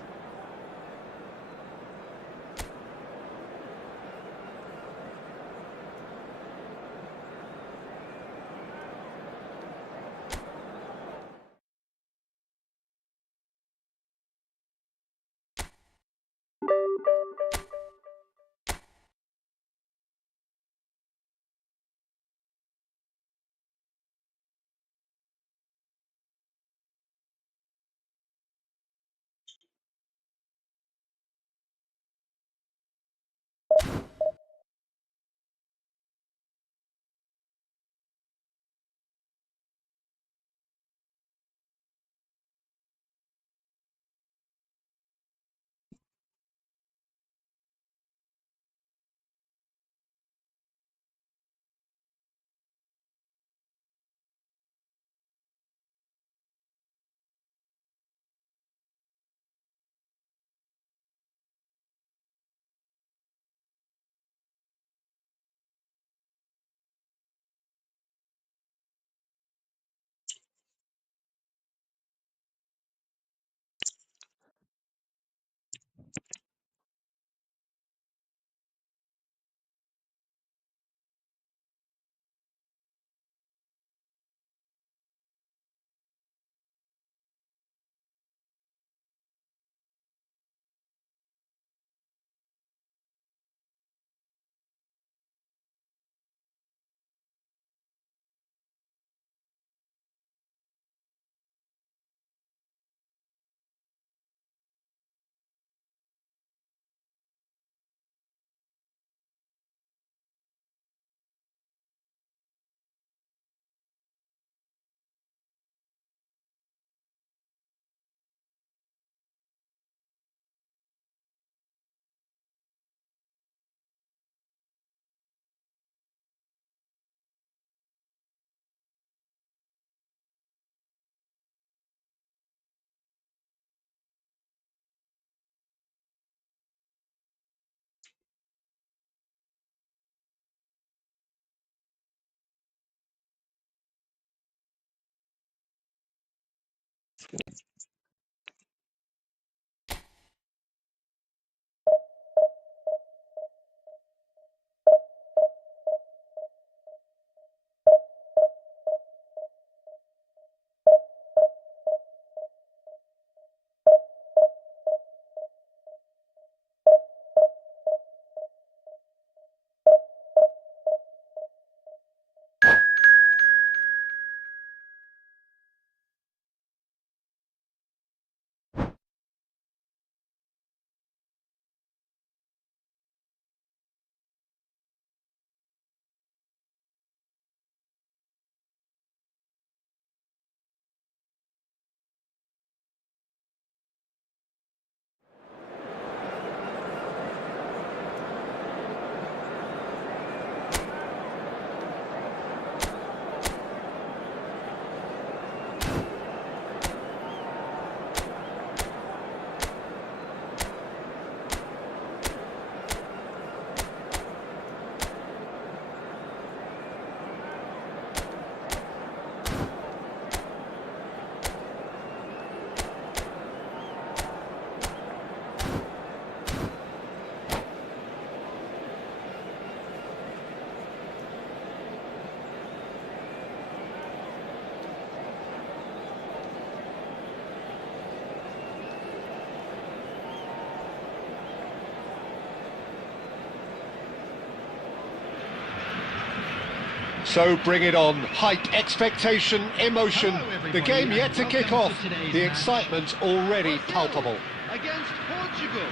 So bring it on. Hype, expectation, emotion. The game yet to kick off. The excitement already palpable. Against Portugal.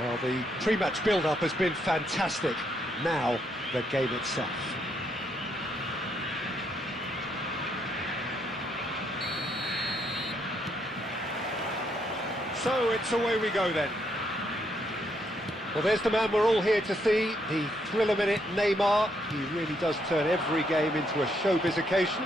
Well, the pre-match build-up has been fantastic. Now, the game itself. So it's away we go then. Well, there's the man we're all here to see, the thriller-minute Neymar. He really does turn every game into a showbiz occasion.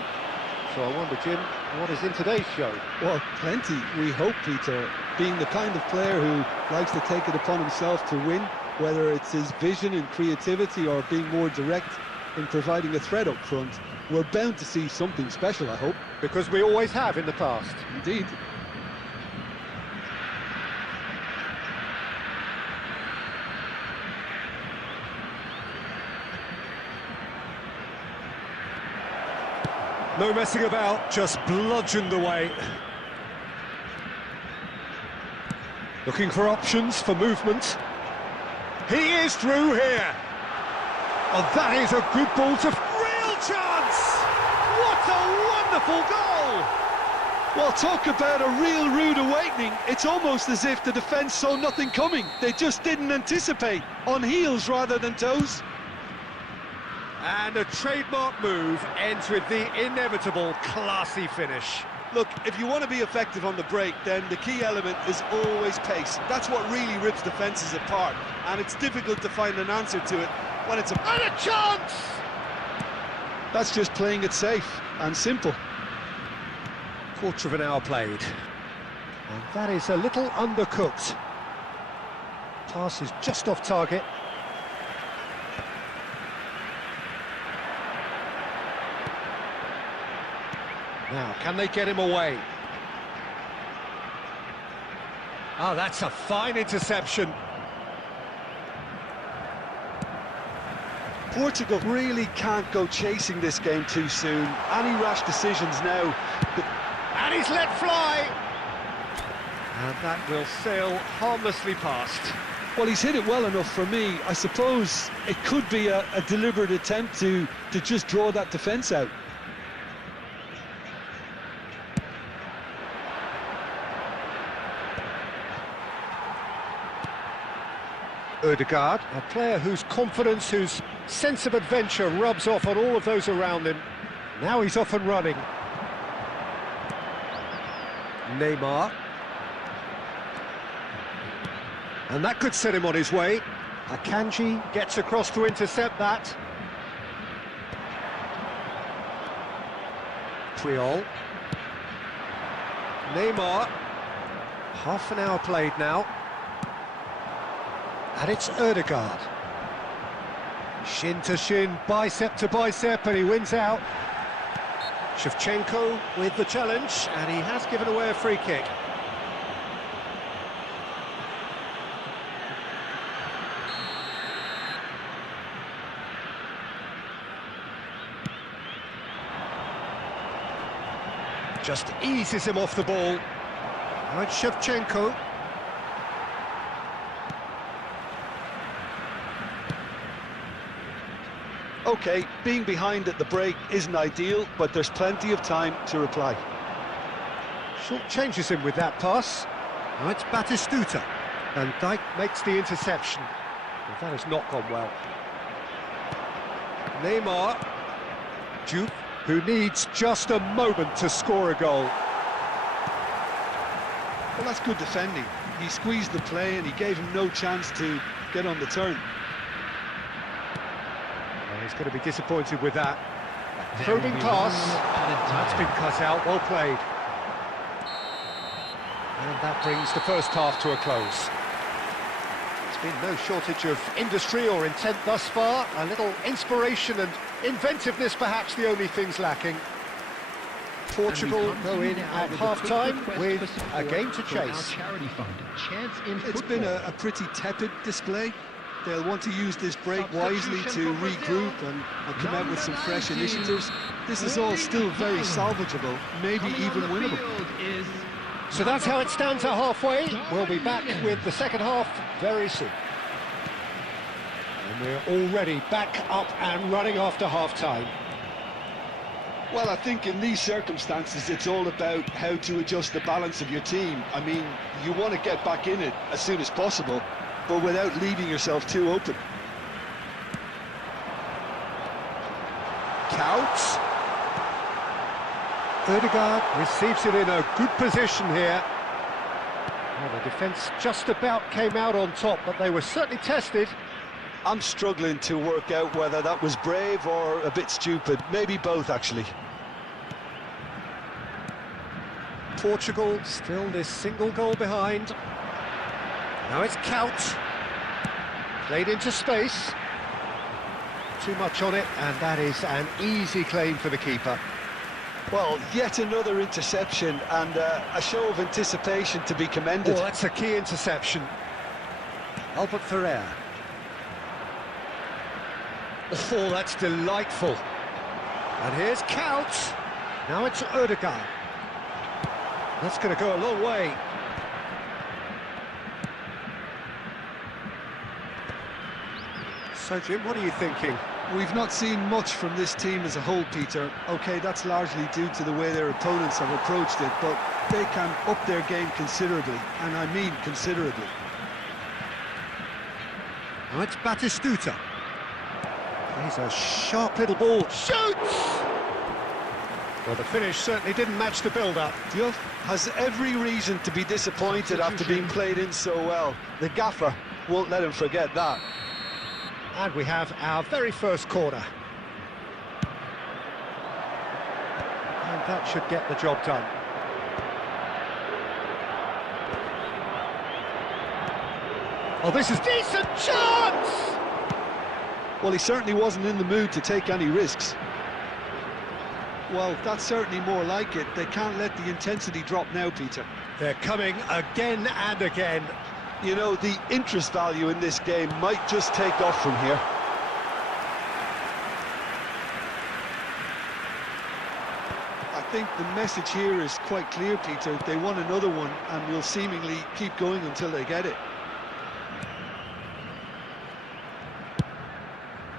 So I wonder, Jim, what is in today's show? Well, plenty, we hope, Peter. Being the kind of player who likes to take it upon himself to win, whether it's his vision and creativity or being more direct in providing a threat up front, we're bound to see something special, I hope. Because we always have in the past. Indeed. No messing about, just bludgeoned away. Looking for options, for movement. He is through here. Oh, that is a good ball to... Real chance! What a wonderful goal! Well, talk about a real rude awakening. It's almost as if the defence saw nothing coming. They just didn't anticipate. On heels rather than toes. And a trademark move ends with the inevitable classy finish. Look, if you want to be effective on the break, then the key element is always pace. That's what really rips defences apart, and it's difficult to find an answer to it when it's a... And a chance! That's just playing it safe and simple. Quarter of an hour played. And that is a little undercooked. Pass is just off target. Now, can they get him away? Oh, that's a fine interception. Portugal really can't go chasing this game too soon. Any rash decisions now. And he's let fly. And that will sail harmlessly past. Well, he's hit it well enough for me. I suppose it could be a deliberate attempt to just draw that defence out. Ødegaard, a player whose confidence, whose sense of adventure rubs off on all of those around him. Now he's off and running. Neymar. And that could set him on his way. Akanji gets across to intercept that. Puyol. Neymar. Half an hour played now. And it's Ødegaard. Shin to shin, bicep to bicep, and he wins out. Shevchenko with the challenge, and he has given away a free kick. Just eases him off the ball. Now it's Shevchenko. OK, being behind at the break isn't ideal, but there's plenty of time to reply. Short changes him with that pass. Now it's Batistuta. And Dijk makes the interception. But that has not gone well. Neymar. Juve, who needs just a moment to score a goal. Well, that's good defending. He squeezed the play and he gave him no chance to get on the turn. Well, he's going to be disappointed with that. Probing pass. That's been cut out. Well played. And that brings the first half to a close. There's been no shortage of industry or intent thus far. A little inspiration and inventiveness, perhaps the only things lacking. Portugal go in at half-time with a game to chase. It's been a pretty tepid display. They'll want to use this break wisely to regroup and come out with some fresh initiatives. This is all still very salvageable, maybe even winnable. So that's how it stands at halfway. We'll be back with the second half very soon. And we're already back up and running after half-time. Well, I think in these circumstances, it's all about how to adjust the balance of your team. I mean, you want to get back in it as soon as possible, but without leaving yourself too open. Couch. Ødegaard receives it in a good position here. Well, the defence just about came out on top, but they were certainly tested. I'm struggling to work out whether that was brave or a bit stupid. Maybe both, actually. Portugal still this single goal behind. Now it's Couch. Played into space. Too much on it, and that is an easy claim for the keeper. Well, yet another interception and a show of anticipation to be commended. Oh, that's a key interception. Albert Ferrer. Oh, that's delightful. And here's Couch. Now it's Ødegaard. That's going to go a long way. So, Jim, what are you thinking? We've not seen much from this team as a whole, Peter. OK, that's largely due to the way their opponents have approached it, but they can up their game considerably, and I mean considerably. Now it's Batistuta. He's a sharp little ball. Shoots! Well, the finish certainly didn't match the build-up. Diouf has every reason to be disappointed after being played in so well. The gaffer won't let him forget that. And we have our very first corner. And that should get the job done. Oh, this is decent chance! Well, he certainly wasn't in the mood to take any risks. Well, that's certainly more like it. They can't let the intensity drop now, Peter. They're coming again and again. You know, the interest value in this game might just take off from here. I think the message here is quite clear, Peter. They want another one and will seemingly keep going until they get it.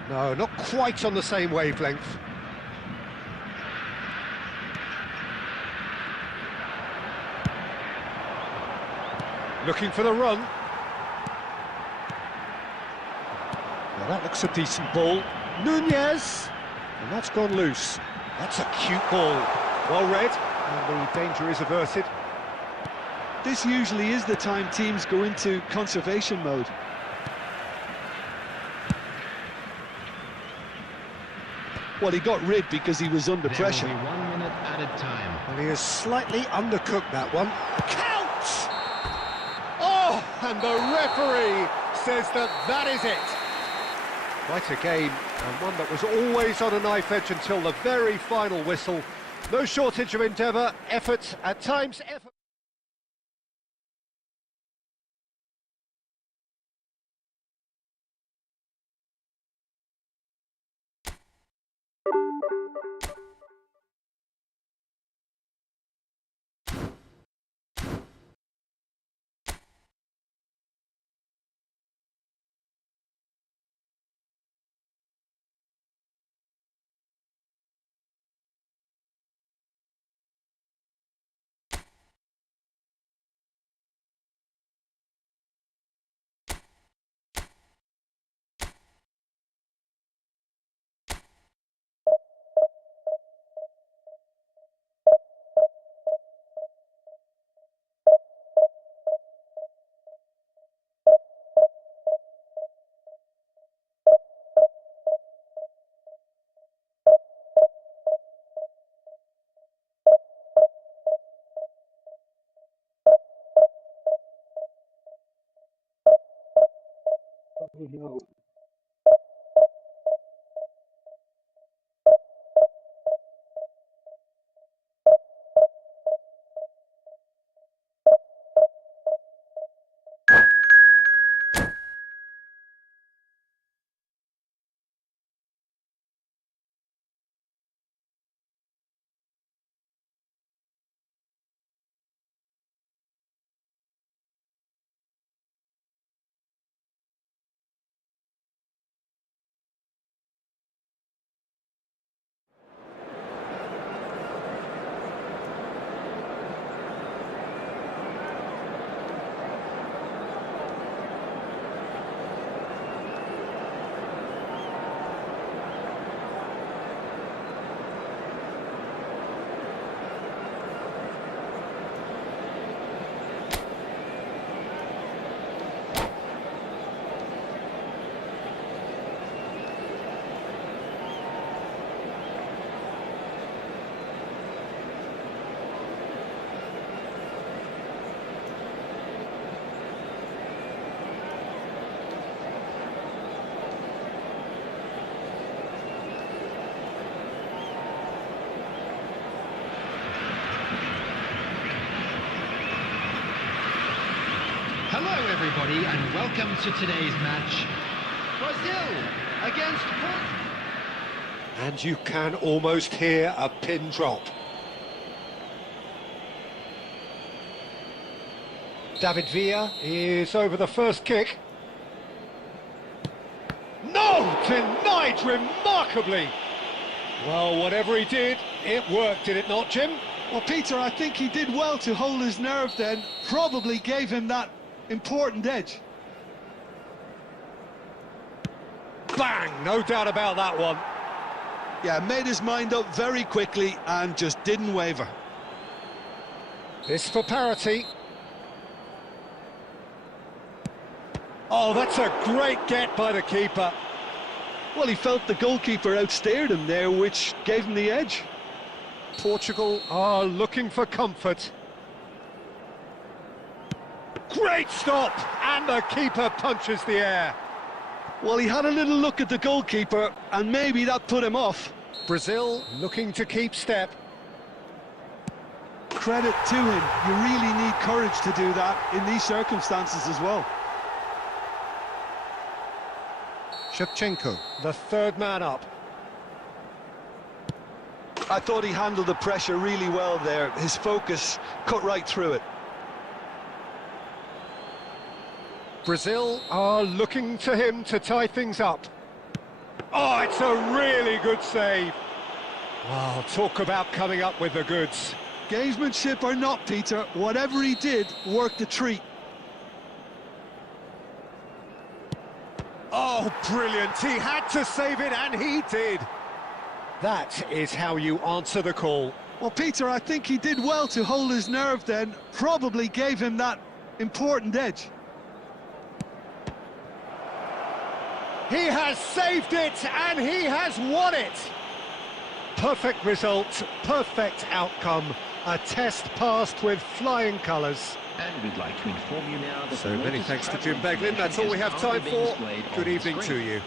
No, not quite on the same wavelength. Looking for the run. Well, that looks a decent ball. Nunez! And that's gone loose. That's a cute ball. Well read, and the danger is averted. This usually is the time teams go into conservation mode. Well, he got rid because he was under pressure. There will be 1 minute added time. Well, he is slightly undercooked, that one. Count! Oh, and the referee says that that is it. Quite a game, and one that was always on a knife edge until the very final whistle. No shortage of endeavour, effort, at times effort. Hello everybody and welcome to today's match. Brazil against Portugal. And you can almost hear a pin drop. David Villa is over the first kick. No! Denied remarkably! Well, whatever he did, it worked, did it not, Jim? Well, Peter, I think he did well to hold his nerve then. Probably gave him that important edge. Bang! No doubt about that one. Yeah, made his mind up very quickly and just didn't waver. This for parity. Oh, that's a great get by the keeper. Well, he felt the goalkeeper outstared him there, which gave him the edge. Portugal are looking for comfort. Great stop! And the keeper punches the air. Well, he had a little look at the goalkeeper, and maybe that put him off. Brazil looking to keep step. Credit to him. You really need courage to do that in these circumstances as well. Shevchenko, the third man up. I thought he handled the pressure really well there. His focus cut right through it. Brazil are looking to him to tie things up. Oh, it's a really good save. Wow, talk about coming up with the goods. Gamesmanship or not, Peter, whatever he did worked a treat. Oh, brilliant. He had to save it, and he did. That is how you answer the call. Well, Peter, I think he did well to hold his nerve then. Probably gave him that important edge. He has saved it, and he has won it. Perfect result, perfect outcome. A test passed with flying colours. And we'd like to inform you now that So many thanks to Jim Beglin. That's all we have time for. Good evening to you.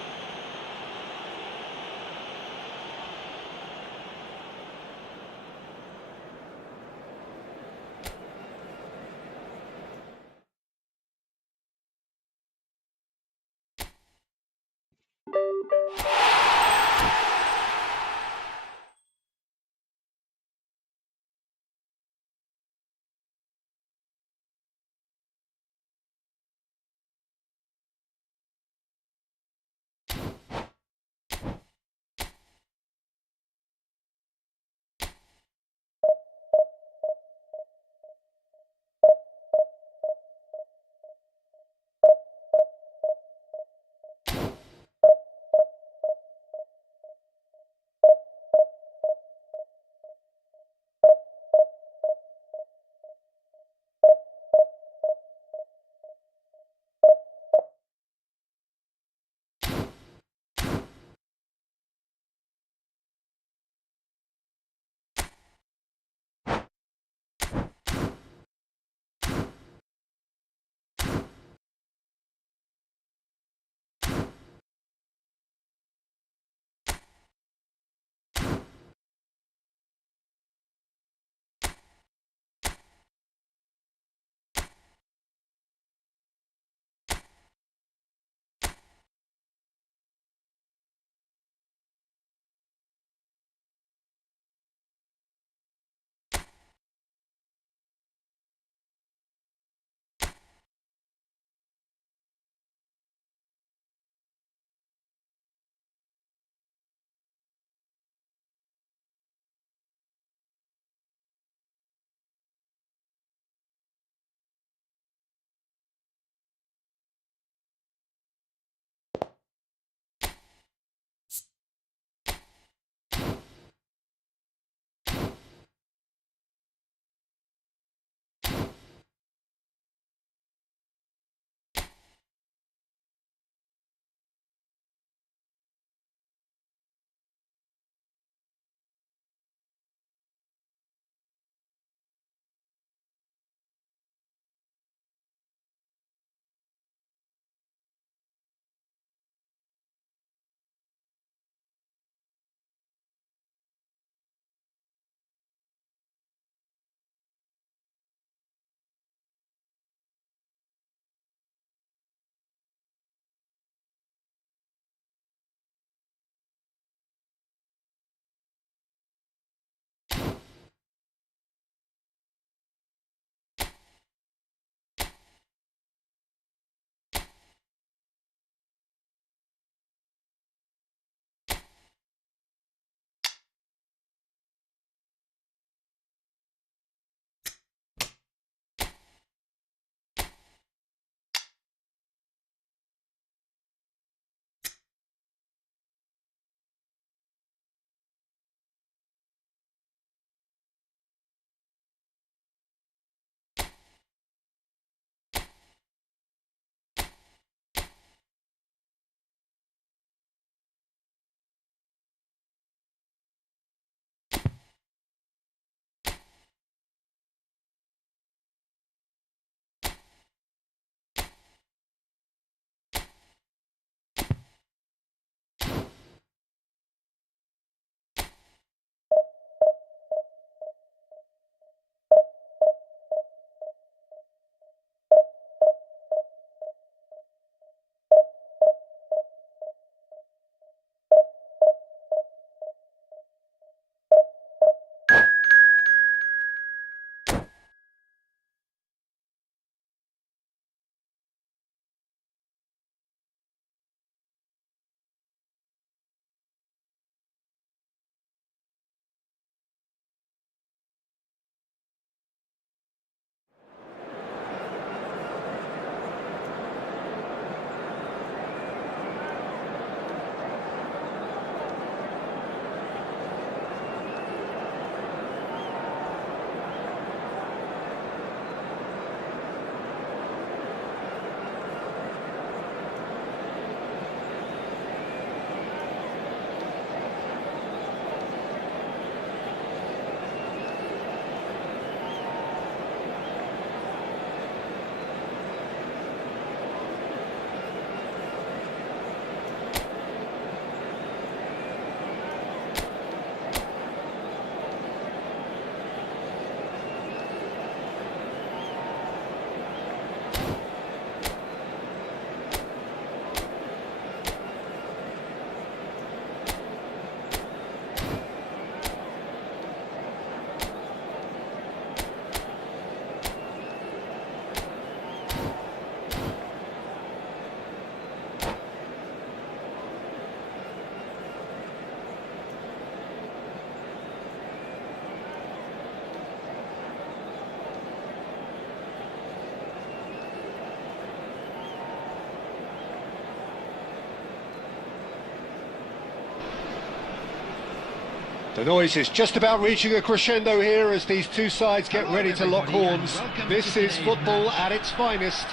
The noise is just about reaching a crescendo here as these two sides get ready to lock horns. This is football at its finest.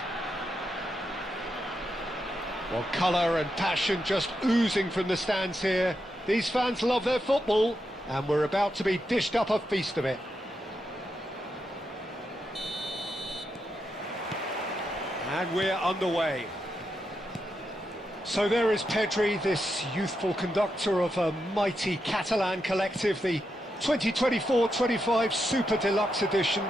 Well, colour and passion just oozing from the stands here. These fans love their football, and we're about to be dished up a feast of it. And we're underway. So there is Pedri, this youthful conductor of a mighty Catalan collective, the 2024-25 Super Deluxe edition.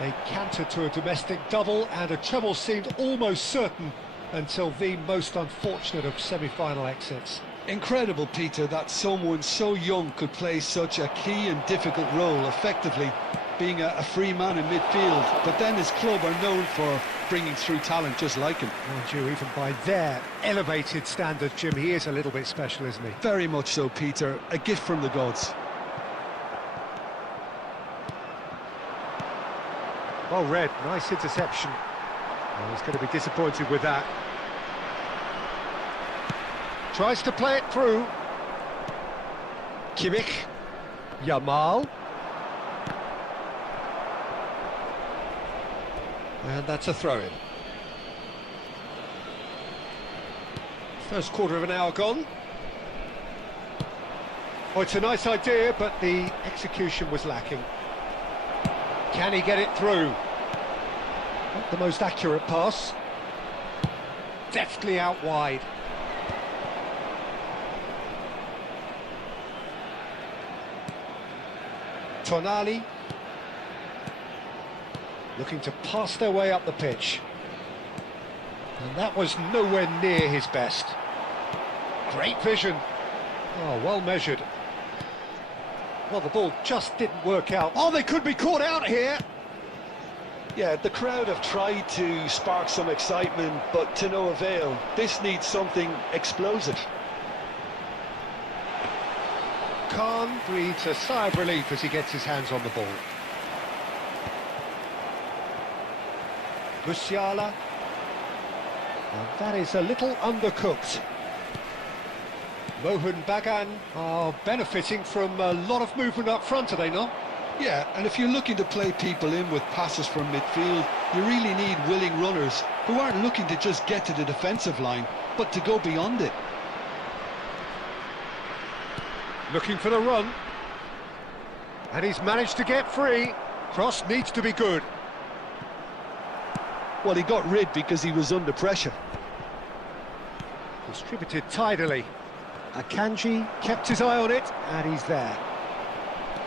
They cantered to a domestic double, and a treble seemed almost certain until the most unfortunate of semi-final exits. Incredible, Peter, that someone so young could play such a key and difficult role, effectively being a free man in midfield. But then his club are known for bringing through talent just like him. Mind you, even by their elevated standard, Jim, he is a little bit special, isn't he? Very much so, Peter. A gift from the gods. Well read, nice interception. Well, he's going to be disappointed with that. Tries to play it through. Kimmich. Yamal. And that's a throw-in. First quarter of an hour gone. Oh, it's a nice idea, but the execution was lacking. Can he get it through? Not the most accurate pass. Deftly out wide. Tonali. Looking to pass their way up the pitch. And that was nowhere near his best. Great vision. Oh, well measured. Well, the ball just didn't work out. Oh, they could be caught out here. Yeah, the crowd have tried to spark some excitement, but to no avail. This needs something explosive. Khan breathes a sigh of relief as he gets his hands on the ball. Musiala. And that is a little undercooked. Mohun Bagan are benefiting from a lot of movement up front, are they not? Yeah, and if you're looking to play people in with passes from midfield, you really need willing runners who aren't looking to just get to the defensive line, but to go beyond it. Looking for the run. And he's managed to get free. Cross needs to be good. Well, he got rid because he was under pressure. Distributed tidily. Akanji kept his eye on it, and he's there.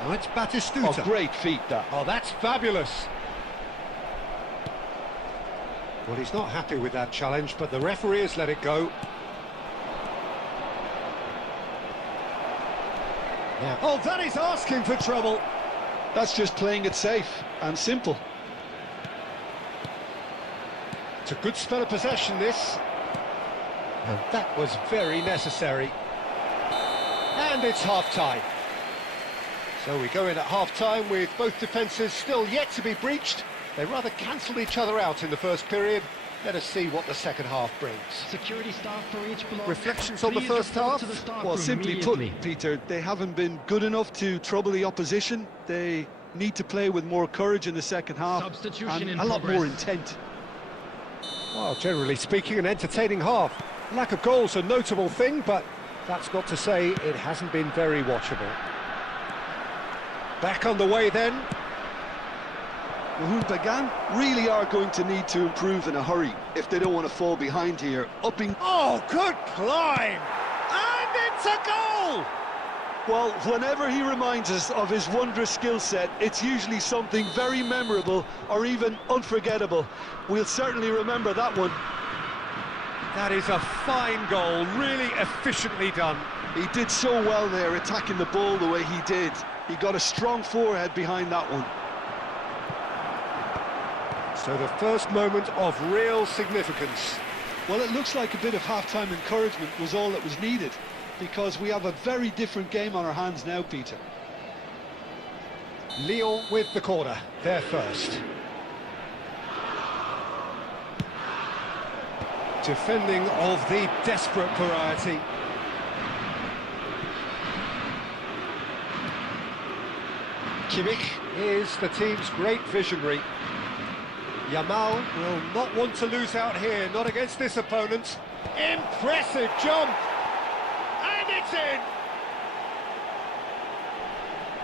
Now it's Batistuta. Oh, great feat, that. Oh, that's fabulous. Well, he's not happy with that challenge, but the referee has let it go. Now, oh, that is asking for trouble. That's just playing it safe and simple. It's a good spell of possession, this. And that was very necessary. And it's half-time. So we go in at half-time with both defences still yet to be breached. They rather cancelled each other out in the first period. Let us see what the second half brings. Security staff for each block. Reflections on the first half? Well, simply put, Peter, they haven't been good enough to trouble the opposition. They need to play with more courage in the second half. Substitution and in a lot progress. more intent. Well, generally speaking, an entertaining half. Lack of goals a notable thing, but that's not to say it hasn't been very watchable. Back on the way then. Mohun Bagan really are going to need to improve in a hurry if they don't want to fall behind here. Oh, good climb! And it's a goal! Well, whenever he reminds us of his wondrous skill set, it's usually something very memorable or even unforgettable. We'll certainly remember that one. That is a fine goal, really efficiently done. He did so well there, attacking the ball the way he did. He got a strong forehead behind that one. So the first moment of real significance. Well, it looks like a bit of half-time encouragement was all that was needed, because we have a very different game on our hands now, Peter. Lyon with the corner, they're first. Defending of the desperate variety. Kimmich is the team's great visionary. Yamal will not want to lose out here, not against this opponent. Impressive jump! And it's in!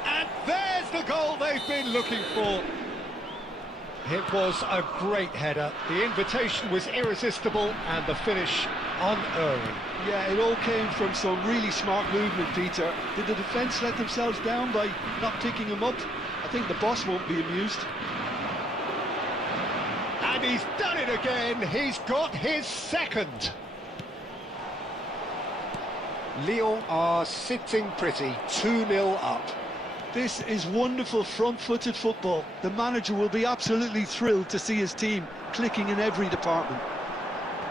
And there's the goal they've been looking for. It was a great header. The invitation was irresistible and the finish unerring. Yeah, it all came from some really smart movement, Peter. Did the defence let themselves down by not picking him up? I think the boss won't be amused. And he's done it again. He's got his second. Lyon are sitting pretty, 2-0 up. This is wonderful front-footed football. The manager will be absolutely thrilled to see his team clicking in every department.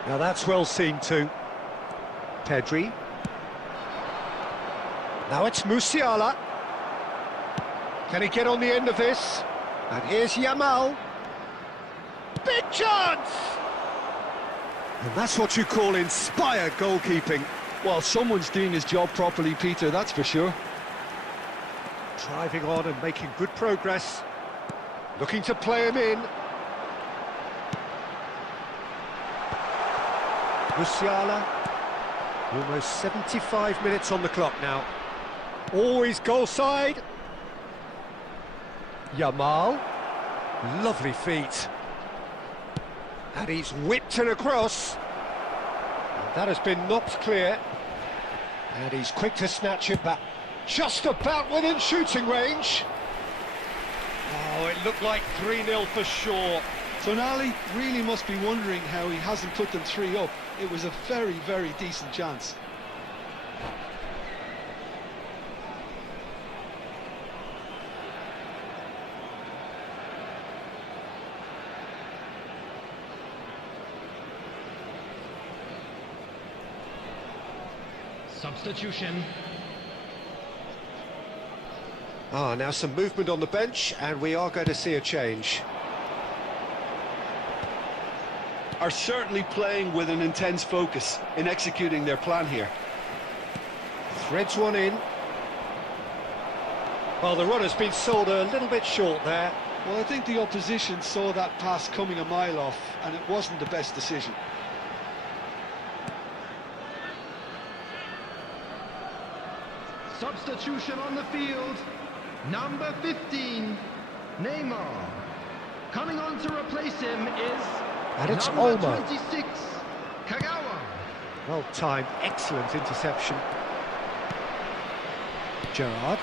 Now that's well seen too. Pedri. Now it's Musiala. Can he get on the end of this? And here's Yamal. Big chance! And that's what you call inspired goalkeeping. Well, someone's doing his job properly, Peter, that's for sure. Driving on and making good progress. Looking to play him in. Musiala. Almost 75 minutes on the clock now. Always goal side. Yamal. Lovely feet. And he's whipped it across. And that has been knocked clear. And he's quick to snatch it back. Just about within shooting range. Oh, it looked like 3-0 for sure. Tonali really must be wondering how he hasn't put them 3 up. It was a very, very decent chance. Substitution. Now some movement on the bench, and we are going to see a change. Are certainly playing with an intense focus in executing their plan here. Threads one in. Well, the run has been sold a little bit short there. Well, I think the opposition saw that pass coming a mile off, and it wasn't the best decision. Substitution on the field. Number 15, Neymar. Coming on to replace him is And it's number Olmo. 26, Kagawa. Well timed, excellent interception. Gerrard.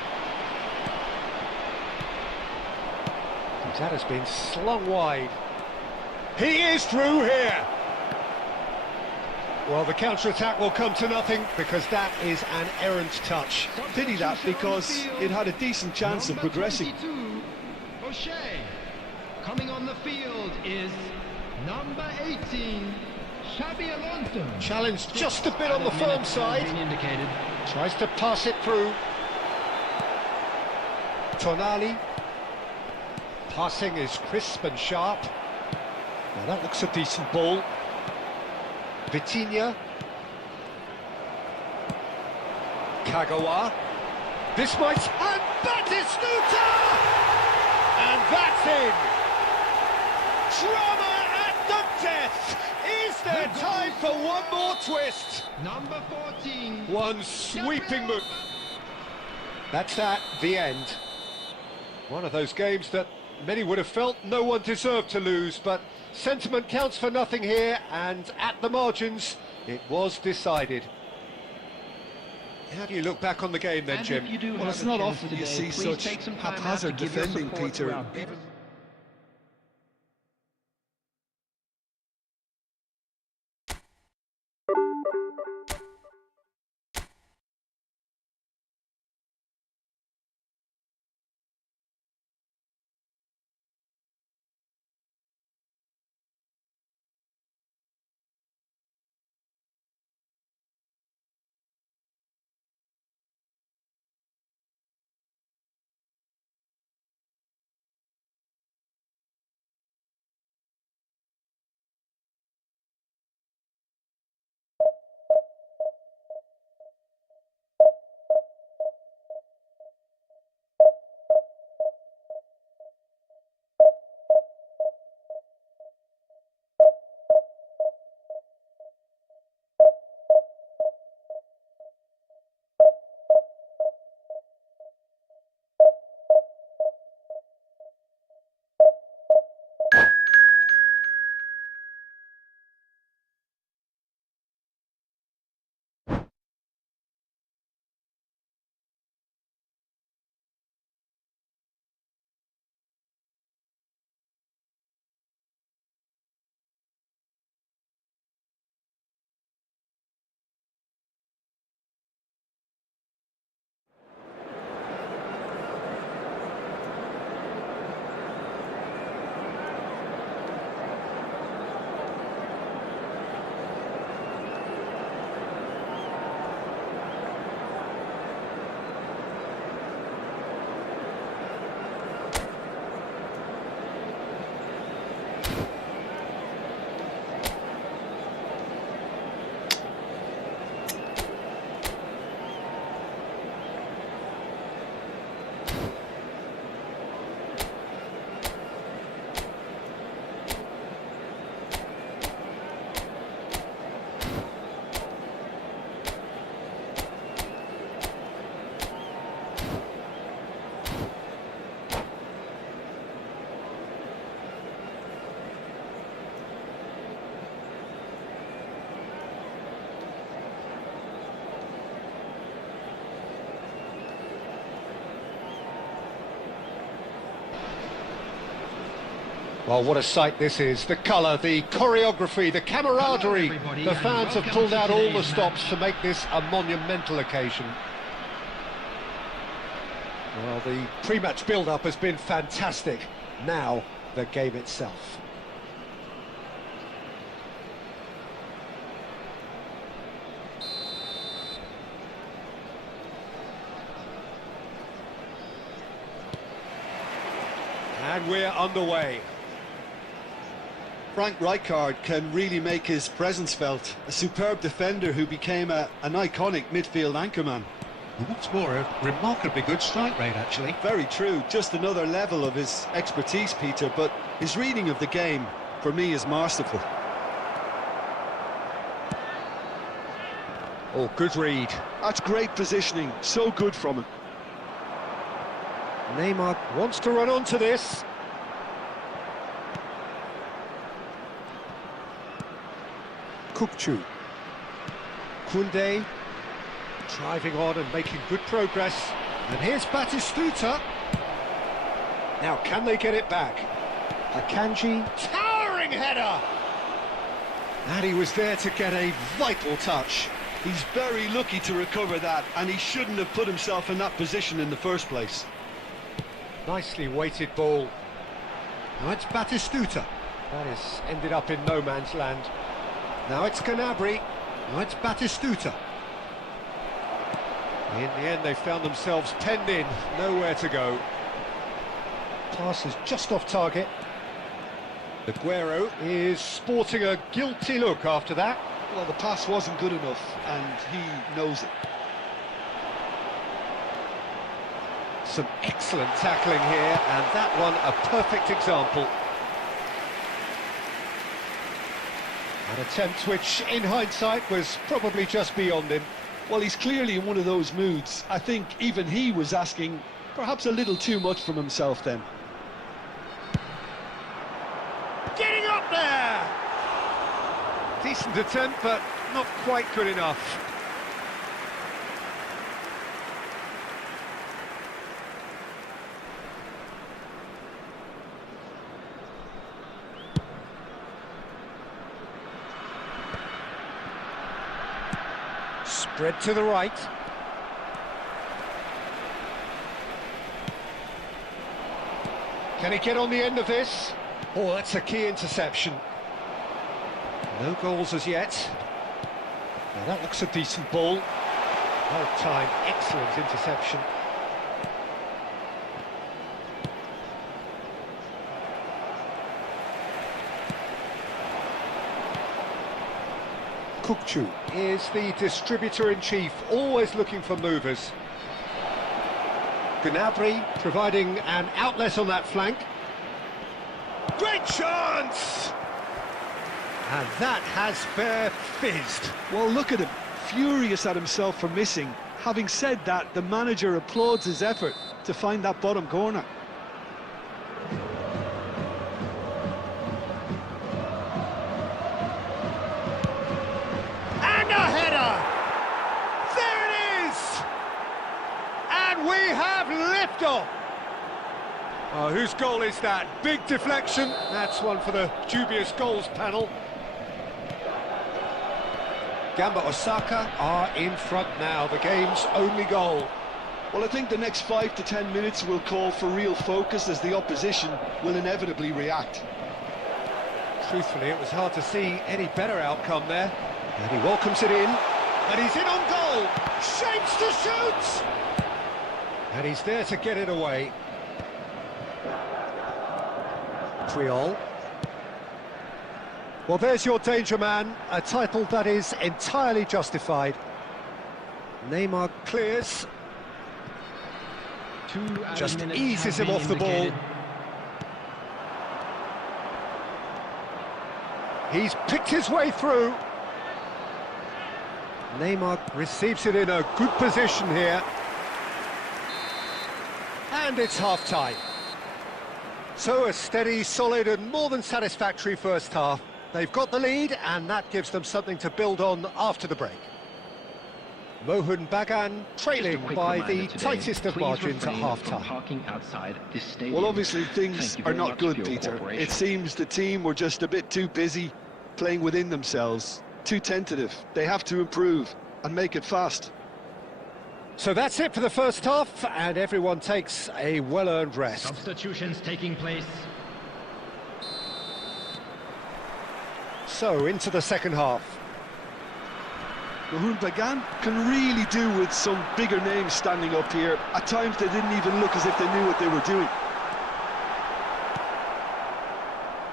That has been slung wide. He is through here. Well, the counter-attack will come to nothing because that is an errant touch. Pity that, because it had a decent chance of progressing. Number 22, O'Shea. Coming on the field is number 18, Xabi Alonso. Challenged just a bit on the firm side. Indicated. Tries to pass it through. Tonali. Passing is crisp and sharp. Now that looks a decent ball. Vitinha. Kagawa. This might... And Batistuta! And that's in! Drama at the death! Is there time for one more twist? Number 14. One sweeping move. That's that, the end. One of those games that many would have felt no one deserved to lose, but sentiment counts for nothing here, and at the margins, it was decided. How do you look back on the game then, Jim? Well, it's not often you see such haphazard defending, Peter. Well, what a sight this is. The colour, the choreography, the camaraderie. The fans have pulled out all the stops to make this a monumental occasion. Well, the pre-match build-up has been fantastic. Now, the game itself. And we're underway. Frank Rijkaard can really make his presence felt. A superb defender who became an iconic midfield anchorman. What's more, a remarkably good strike rate, actually. Very true, just another level of his expertise, Peter, but his reading of the game, for me, is masterful. Oh, good read. That's great positioning, so good from him. Neymar wants to run onto this. Kukçu. Koundé driving on and making good progress. And here's Batistuta. Now, can they get it back? Akanji, towering header! And he was there to get a vital touch. He's very lucky to recover that, and he shouldn't have put himself in that position in the first place. Nicely weighted ball. Now it's Batistuta. That has ended up in no man's land. Now it's Gnabry. Now it's Batistuta. In the end, they found themselves penned in, nowhere to go. Pass is just off target. Aguero is sporting a guilty look after that. Well, the pass wasn't good enough, and he knows it. Some excellent tackling here, and that one a perfect example. An attempt which, in hindsight, was probably just beyond him. Well, he's clearly in one of those moods. I think even he was asking perhaps a little too much from himself then. Getting up there! Decent attempt, but not quite good enough. Spread to the right. Can he get on the end of this? Oh, that's a key interception. No goals as yet. Now that looks a decent ball. Well timed, excellent interception. Kukçu is the distributor-in-chief, always looking for movers. Gnabry providing an outlet on that flank. Great chance! And that has fair fizzed. Well, look at him, furious at himself for missing. Having said that, the manager applauds his effort to find that bottom corner. And a header! There it is! And we have liftoff! Oh, whose goal is that? Big deflection. That's one for the dubious goals panel. Gamba Osaka are in front now, the game's only goal. Well, I think the next 5 to 10 minutes will call for real focus as the opposition will inevitably react. Truthfully, it was hard to see any better outcome there. And he welcomes it in. And he's in on goal. Shapes to shoot! And he's there to get it away. Triol. Well, there's your danger man, a title that is entirely justified. Neymar clears. Just eases him off the ball. He's picked his way through. Neymar receives it in a good position here. And it's half-time. So a steady, solid and more than satisfactory first half. They've got the lead and that gives them something to build on after the break. Mohun Bagan trailing Just a quick by reminder the today, tightest of please margins at refrain from half-time. parking outside this stadium. Well, obviously things Thank you are very not much good, for your Peter. cooperation. It seems the team were just a bit too busy playing within themselves, too tentative. They have to improve and make it fast. So that's it for the first half, and everyone takes a well-earned rest. Substitutions taking place. So, into the second half. Mohun Bagan can really do with some bigger names standing up here. At times they didn't even look as if they knew what they were doing.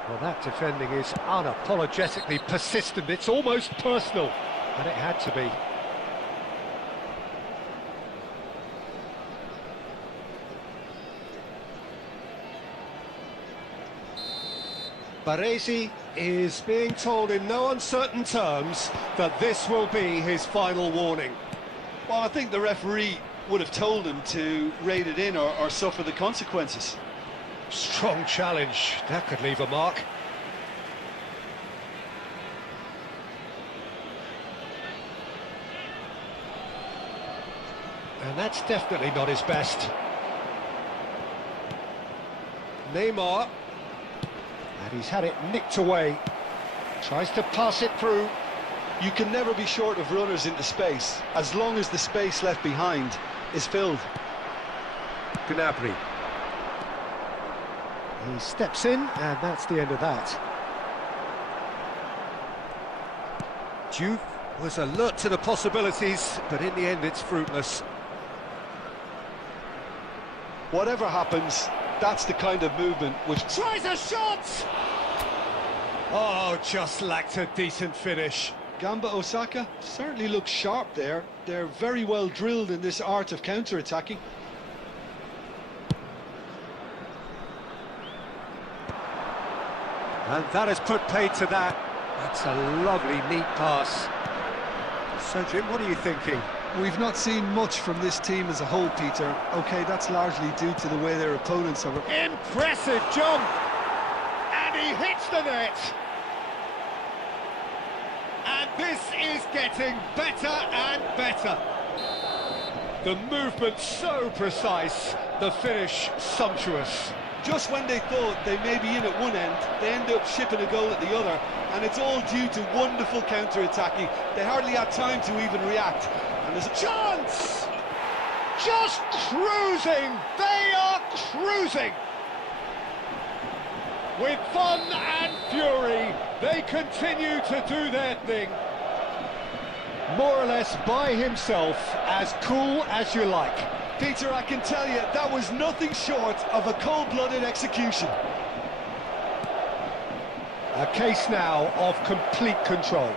Well, that defending is unapologetically persistent. It's almost personal, and it had to be. Baresi is being told in no uncertain terms that this will be his final warning. Well, I think the referee would have told him to rate it in or suffer the consequences. Strong challenge, that could leave a mark. And that's definitely not his best. Neymar. And he's had it nicked away. Tries to pass it through. You can never be short of runners into space, as long as the space left behind is filled. Gnabry. He steps in, and that's the end of that. Juve was alert to the possibilities, but in the end it's fruitless. Whatever happens, that's the kind of movement which... Tries a shot! Oh, just lacked a decent finish. Gamba Osaka certainly looks sharp there. They're very well drilled in this art of counter-attacking. And that has put paid to that. That's a lovely, neat pass. So, Jim, what are you thinking? We've not seen much from this team as a whole, Peter. OK, that's largely due to the way their opponents are... Impressive jump! And he hits the net! And this is getting better and better. The movement so precise, the finish sumptuous. Just when they thought they may be in at one end, they end up shipping a goal at the other, and it's all due to wonderful counter-attacking. They hardly had time to even react. And there's a Chance! Just cruising! They are cruising! With fun and fury, they continue to do their thing. More or less by himself, as cool as you like. Peter, I can tell you, that was nothing short of a cold-blooded execution. A case now of complete control.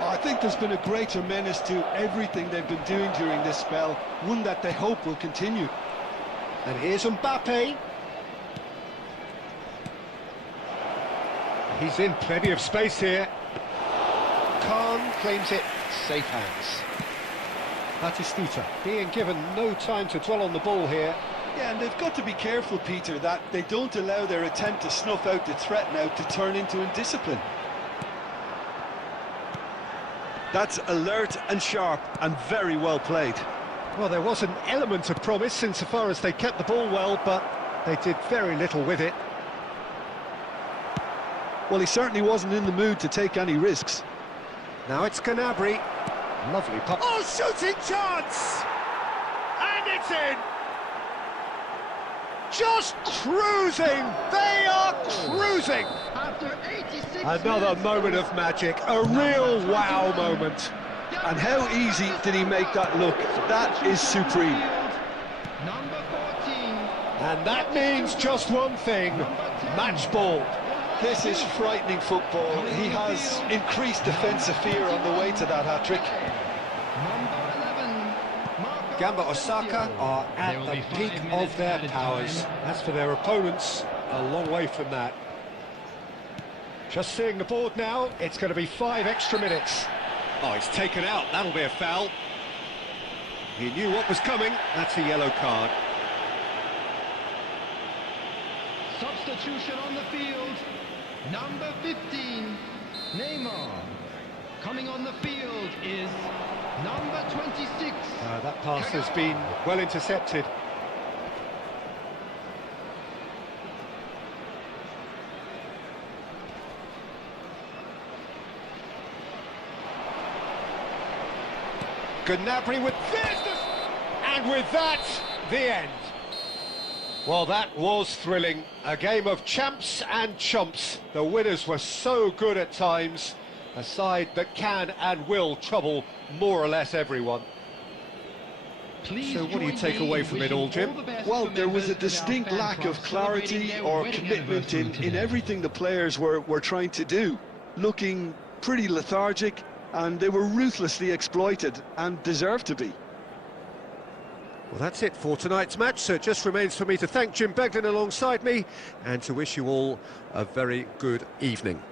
I think there's been a greater menace to everything they've been doing during this spell, one that they hope will continue. And here's Mbappe. He's in plenty of space here. Khan claims it, safe hands. Batistuta being given no time to dwell on the ball here. Yeah, and they've got to be careful, Peter, that they don't allow their attempt to snuff out the threat now to turn into indiscipline. That's alert and sharp and very well played. Well, there was an element of promise insofar as they kept the ball well, but they did very little with it. Well, he certainly wasn't in the mood to take any risks. Now it's Gnabry. Lovely pop. Oh, shooting chance! And it's in! Just cruising! They are cruising! After 86 Another minutes, moment of magic, a real wow moment. And how easy did he make that look? That is supreme. Number 14. And that means just one thing, match ball. This is frightening football. He has increased defensive fear on the way to that hat-trick. Gamba Osaka are at the peak of their powers. As for their opponents, a long way from that. Just seeing the board now, it's going to be 5 extra minutes. Oh, he's taken out, that'll be a foul. He knew what was coming, that's a yellow card. Substitution on the field. Number 15, Neymar. Coming on the field is number 26. That pass has been well intercepted. Gnabry with this, and with that, the end. Well, that was thrilling. A game of champs and chumps. The winners were so good at times. A side that can and will trouble more or less everyone. Please So what do you take away from it all, Jim? Well, there was a distinct lack of clarity or commitment in everything the players were trying to do. Looking pretty lethargic, and they were ruthlessly exploited and deserved to be. Well, that's it for tonight's match, so it just remains for me to thank Jim Beglin alongside me and to wish you all a very good evening.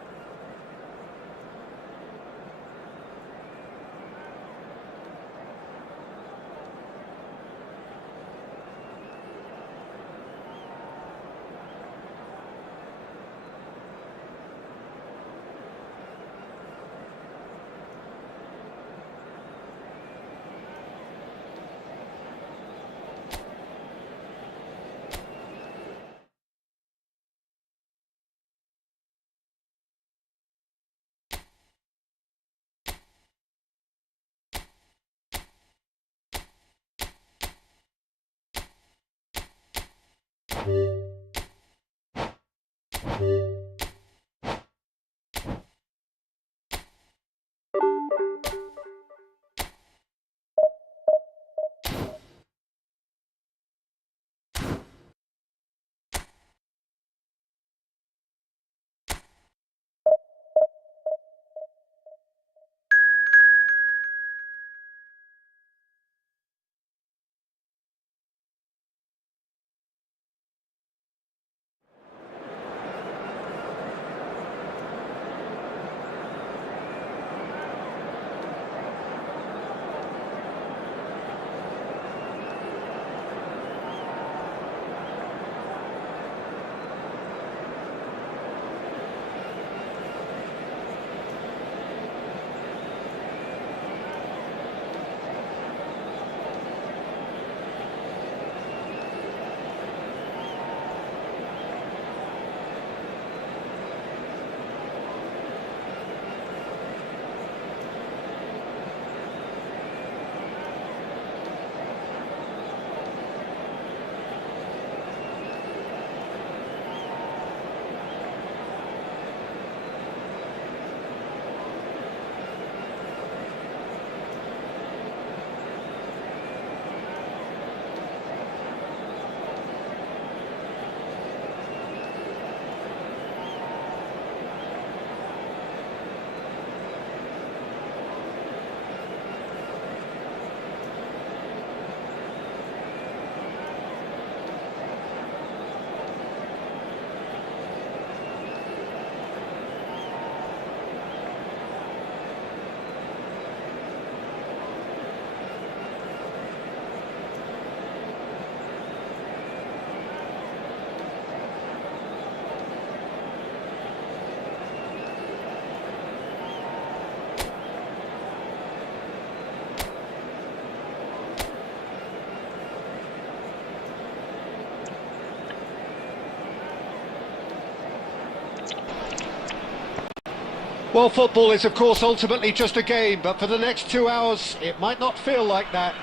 Well, football is of course ultimately just a game, but for the next 2 hours it might not feel like that.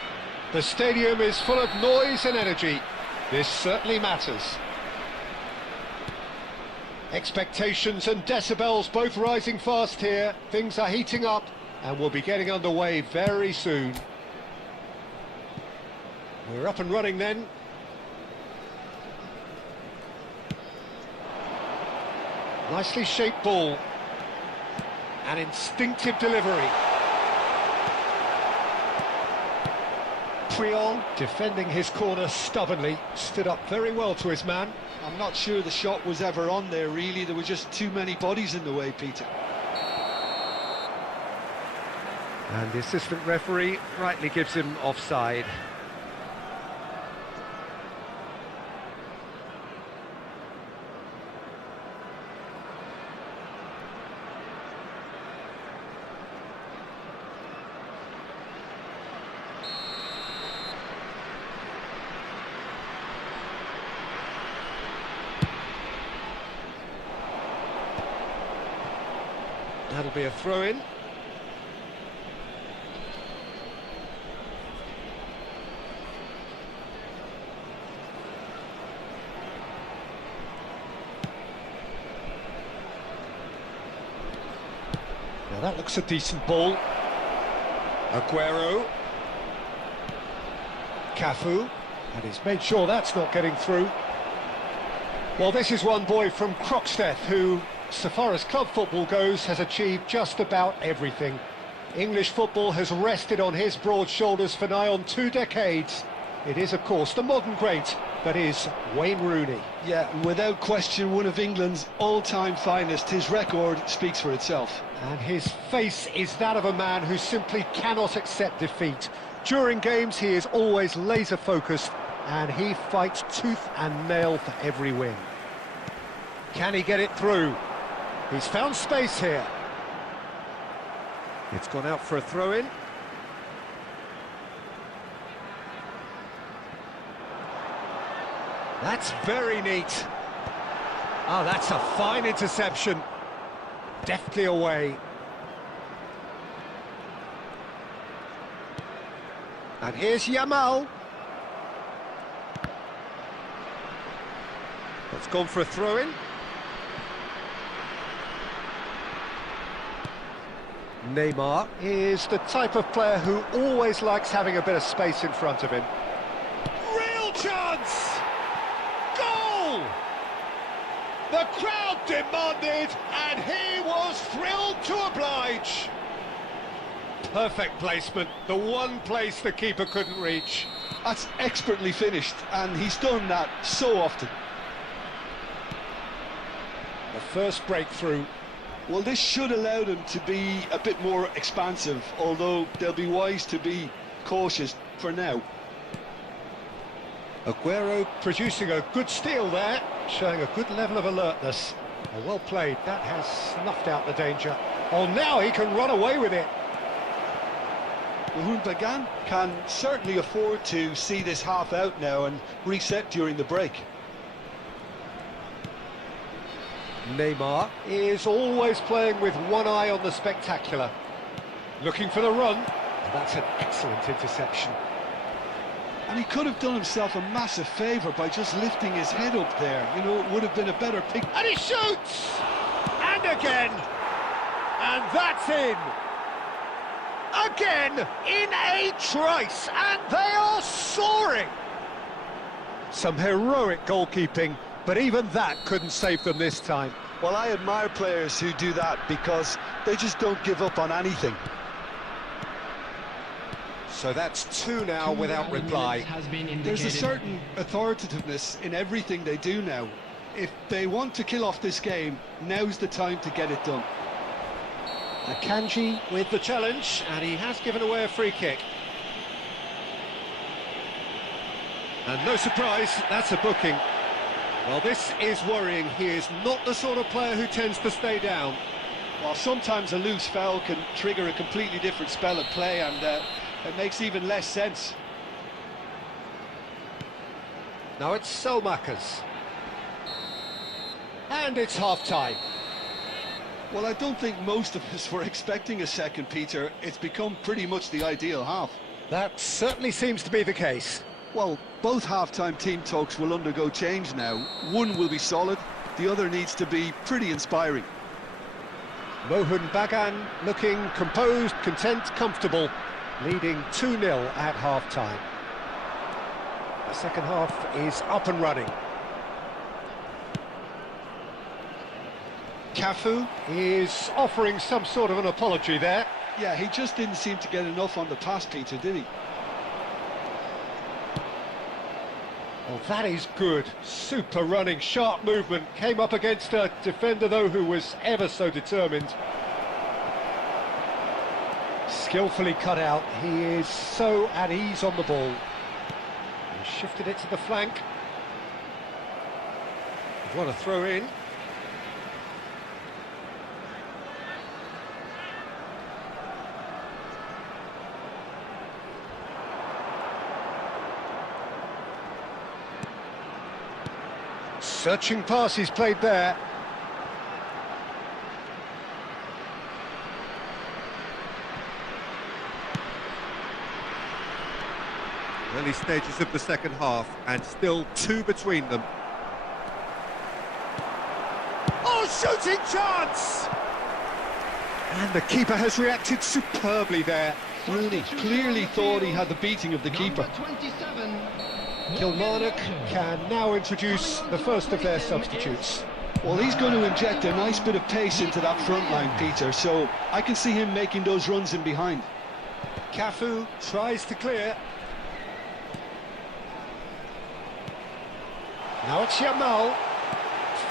The stadium is full of noise and energy. This certainly matters. Expectations and decibels both rising fast here. Things are heating up and we'll be getting underway very soon. We're up and running then. Nicely shaped ball. An instinctive delivery. Priol defending his corner stubbornly, stood up very well to his man. I'm not sure the shot was ever on there, really. There were just too many bodies in the way, Peter. And the assistant referee rightly gives him offside. That'll be a throw-in. Now that looks a decent ball. Aguero. Cafu. And he's made sure that's not getting through. Well, this is one boy from Croxteth who, so far as club football goes, has achieved just about everything. English football has rested on his broad shoulders for nigh on 2 decades. It is, of course, the modern great that is Wayne Rooney. Yeah, without question, one of England's all-time finest. His record speaks for itself. And his face is that of a man who simply cannot accept defeat. During games, he is always laser-focused, and he fights tooth and nail for every win. Can he get it through? He's found space here. It's gone out for a throw-in. That's very neat. Oh, that's a fine interception. Deftly away. And here's Yamal. It's gone for a throw-in. Neymar is the type of player who always likes having a bit of space in front of him. Real chance! Goal! The crowd demanded, and he was thrilled to oblige. Perfect placement, the one place the keeper couldn't reach. That's expertly finished, and he's done that so often. The first breakthrough. Well, this should allow them to be a bit more expansive, although they'll be wise to be cautious for now. Aguero producing a good steal there, showing a good level of alertness. Oh, well played, that has snuffed out the danger. Oh, now he can run away with it. Bagan can certainly afford to see this half out now and reset during the break. Neymar is always playing with one eye on the spectacular. Looking for the run. That's an excellent interception. And he could have done himself a massive favour by just lifting his head up there. You know, it would have been a better pick. And he shoots! And again! And that's in! Again, in a trice, and they are soaring! Some heroic goalkeeping, but even that couldn't save them this time. Well, I admire players who do that because they just don't give up on anything. So that's 2 now without reply. There's a certain authoritativeness in everything they do now. If they want to kill off this game, now's the time to get it done. Akanji with the challenge, and he has given away a free kick. And no surprise, that's a booking. Well, this is worrying. He is not the sort of player who tends to stay down. Well, sometimes a loose foul can trigger a completely different spell of play, and it makes even less sense. Now it's Selmakers. And it's half-time. Well, I don't think most of us were expecting a second, Peter. It's become pretty much the ideal half. That certainly seems to be the case. Well, both half-time team talks will undergo change now. One will be solid, the other needs to be pretty inspiring. Mohun Bagan looking composed, content, comfortable, leading 2-0 at half-time. The second half is up and running. Cafu is offering some sort of an apology there. Yeah, he just didn't seem to get enough on the pass, Peter, did he? Well, that is good. Super running, sharp movement. Came up against a defender, though, who was ever so determined. Skillfully cut out. He is so at ease on the ball. He shifted it to the flank. What a throw in. Searching pass he's played there. Early stages of the second half, and still 2 between them. Oh, shooting chance! And the keeper has reacted superbly there. Rooney clearly thought he had the beating of the keeper. Number 27. Kilmarnock can now introduce the first of their substitutes. Well, he's going to inject a nice bit of pace into that front line, Peter, so I can see him making those runs in behind. Cafu tries to clear. Now it's Yamal.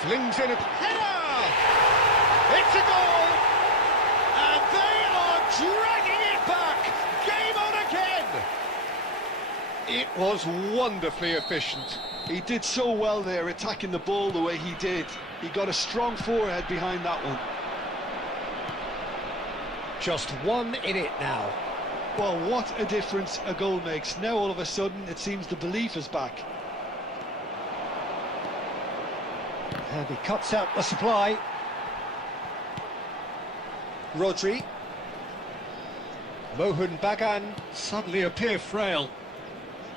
Flings in a header! It's a goal! And they are dragging it back! Game on again! It was wonderfully efficient. He did so well there, attacking the ball the way he did. He got a strong forehead behind that one. Just 1 in it now. Well, what a difference a goal makes. Now all of a sudden it seems the belief is back. And he cuts out the supply. Rodri. Mohun Bagan suddenly appear frail.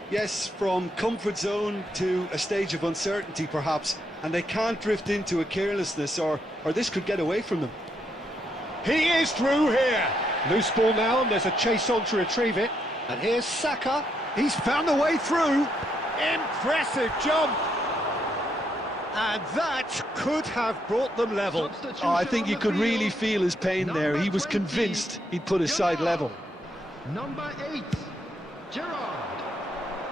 Yes, from comfort zone to a stage of uncertainty perhaps, and they can't drift into a carelessness or this could get away from them. He is through here. Loose ball now, and there's a chase on to retrieve it. And here's Saka. He's found a way through. Impressive jump. And that could have brought them level. Oh, I think you could really feel his pain there. He was convinced he'd put his side level. Number 8, Gerrard.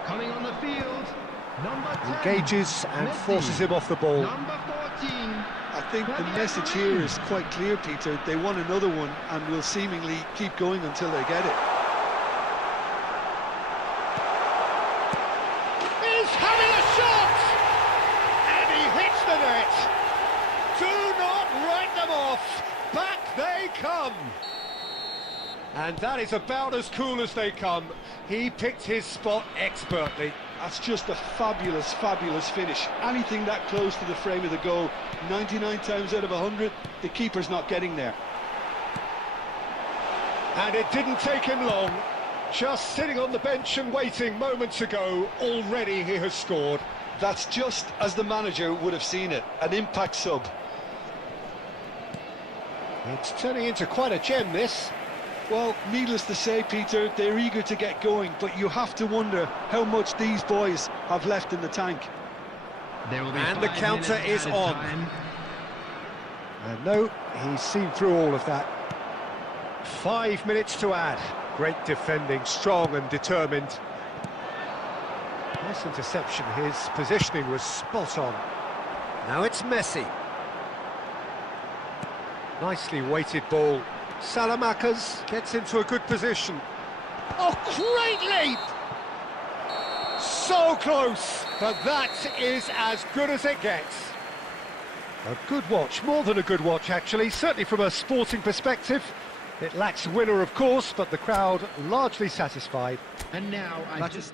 Coming on the field, number 10. Engages and Messi. forces him off the ball. Number 14. I think the message here is quite clear, Peter. They want another one and will seemingly keep going until they get it. He's having a shot! And he hits the net. Do not write them off. Back they come. And that is about as cool as they come. He picked his spot expertly. That's just a fabulous, fabulous finish. Anything that close to the frame of the goal, 99 times out of 100, the keeper's not getting there. And it didn't take him long. Just sitting on the bench and waiting moments ago, already he has scored. That's just as the manager would have seen it, an impact sub. It's turning into quite a gem, this. Well, needless to say, Peter, they're eager to get going, but you have to wonder how much these boys have left in the tank. There will be And the 5 counter minutes is added on. time. And no, he's seen through all of that. 5 minutes to add. Great defending, strong and determined. Nice interception, his positioning was spot on. Now it's Messi. Nicely weighted ball. Salamakers gets into a good position. Oh, great leap! So close, but that is as good as it gets. A good watch, more than a good watch actually, certainly from a sporting perspective. It lacks a winner, of course, but the crowd largely satisfied. And now I That just... is-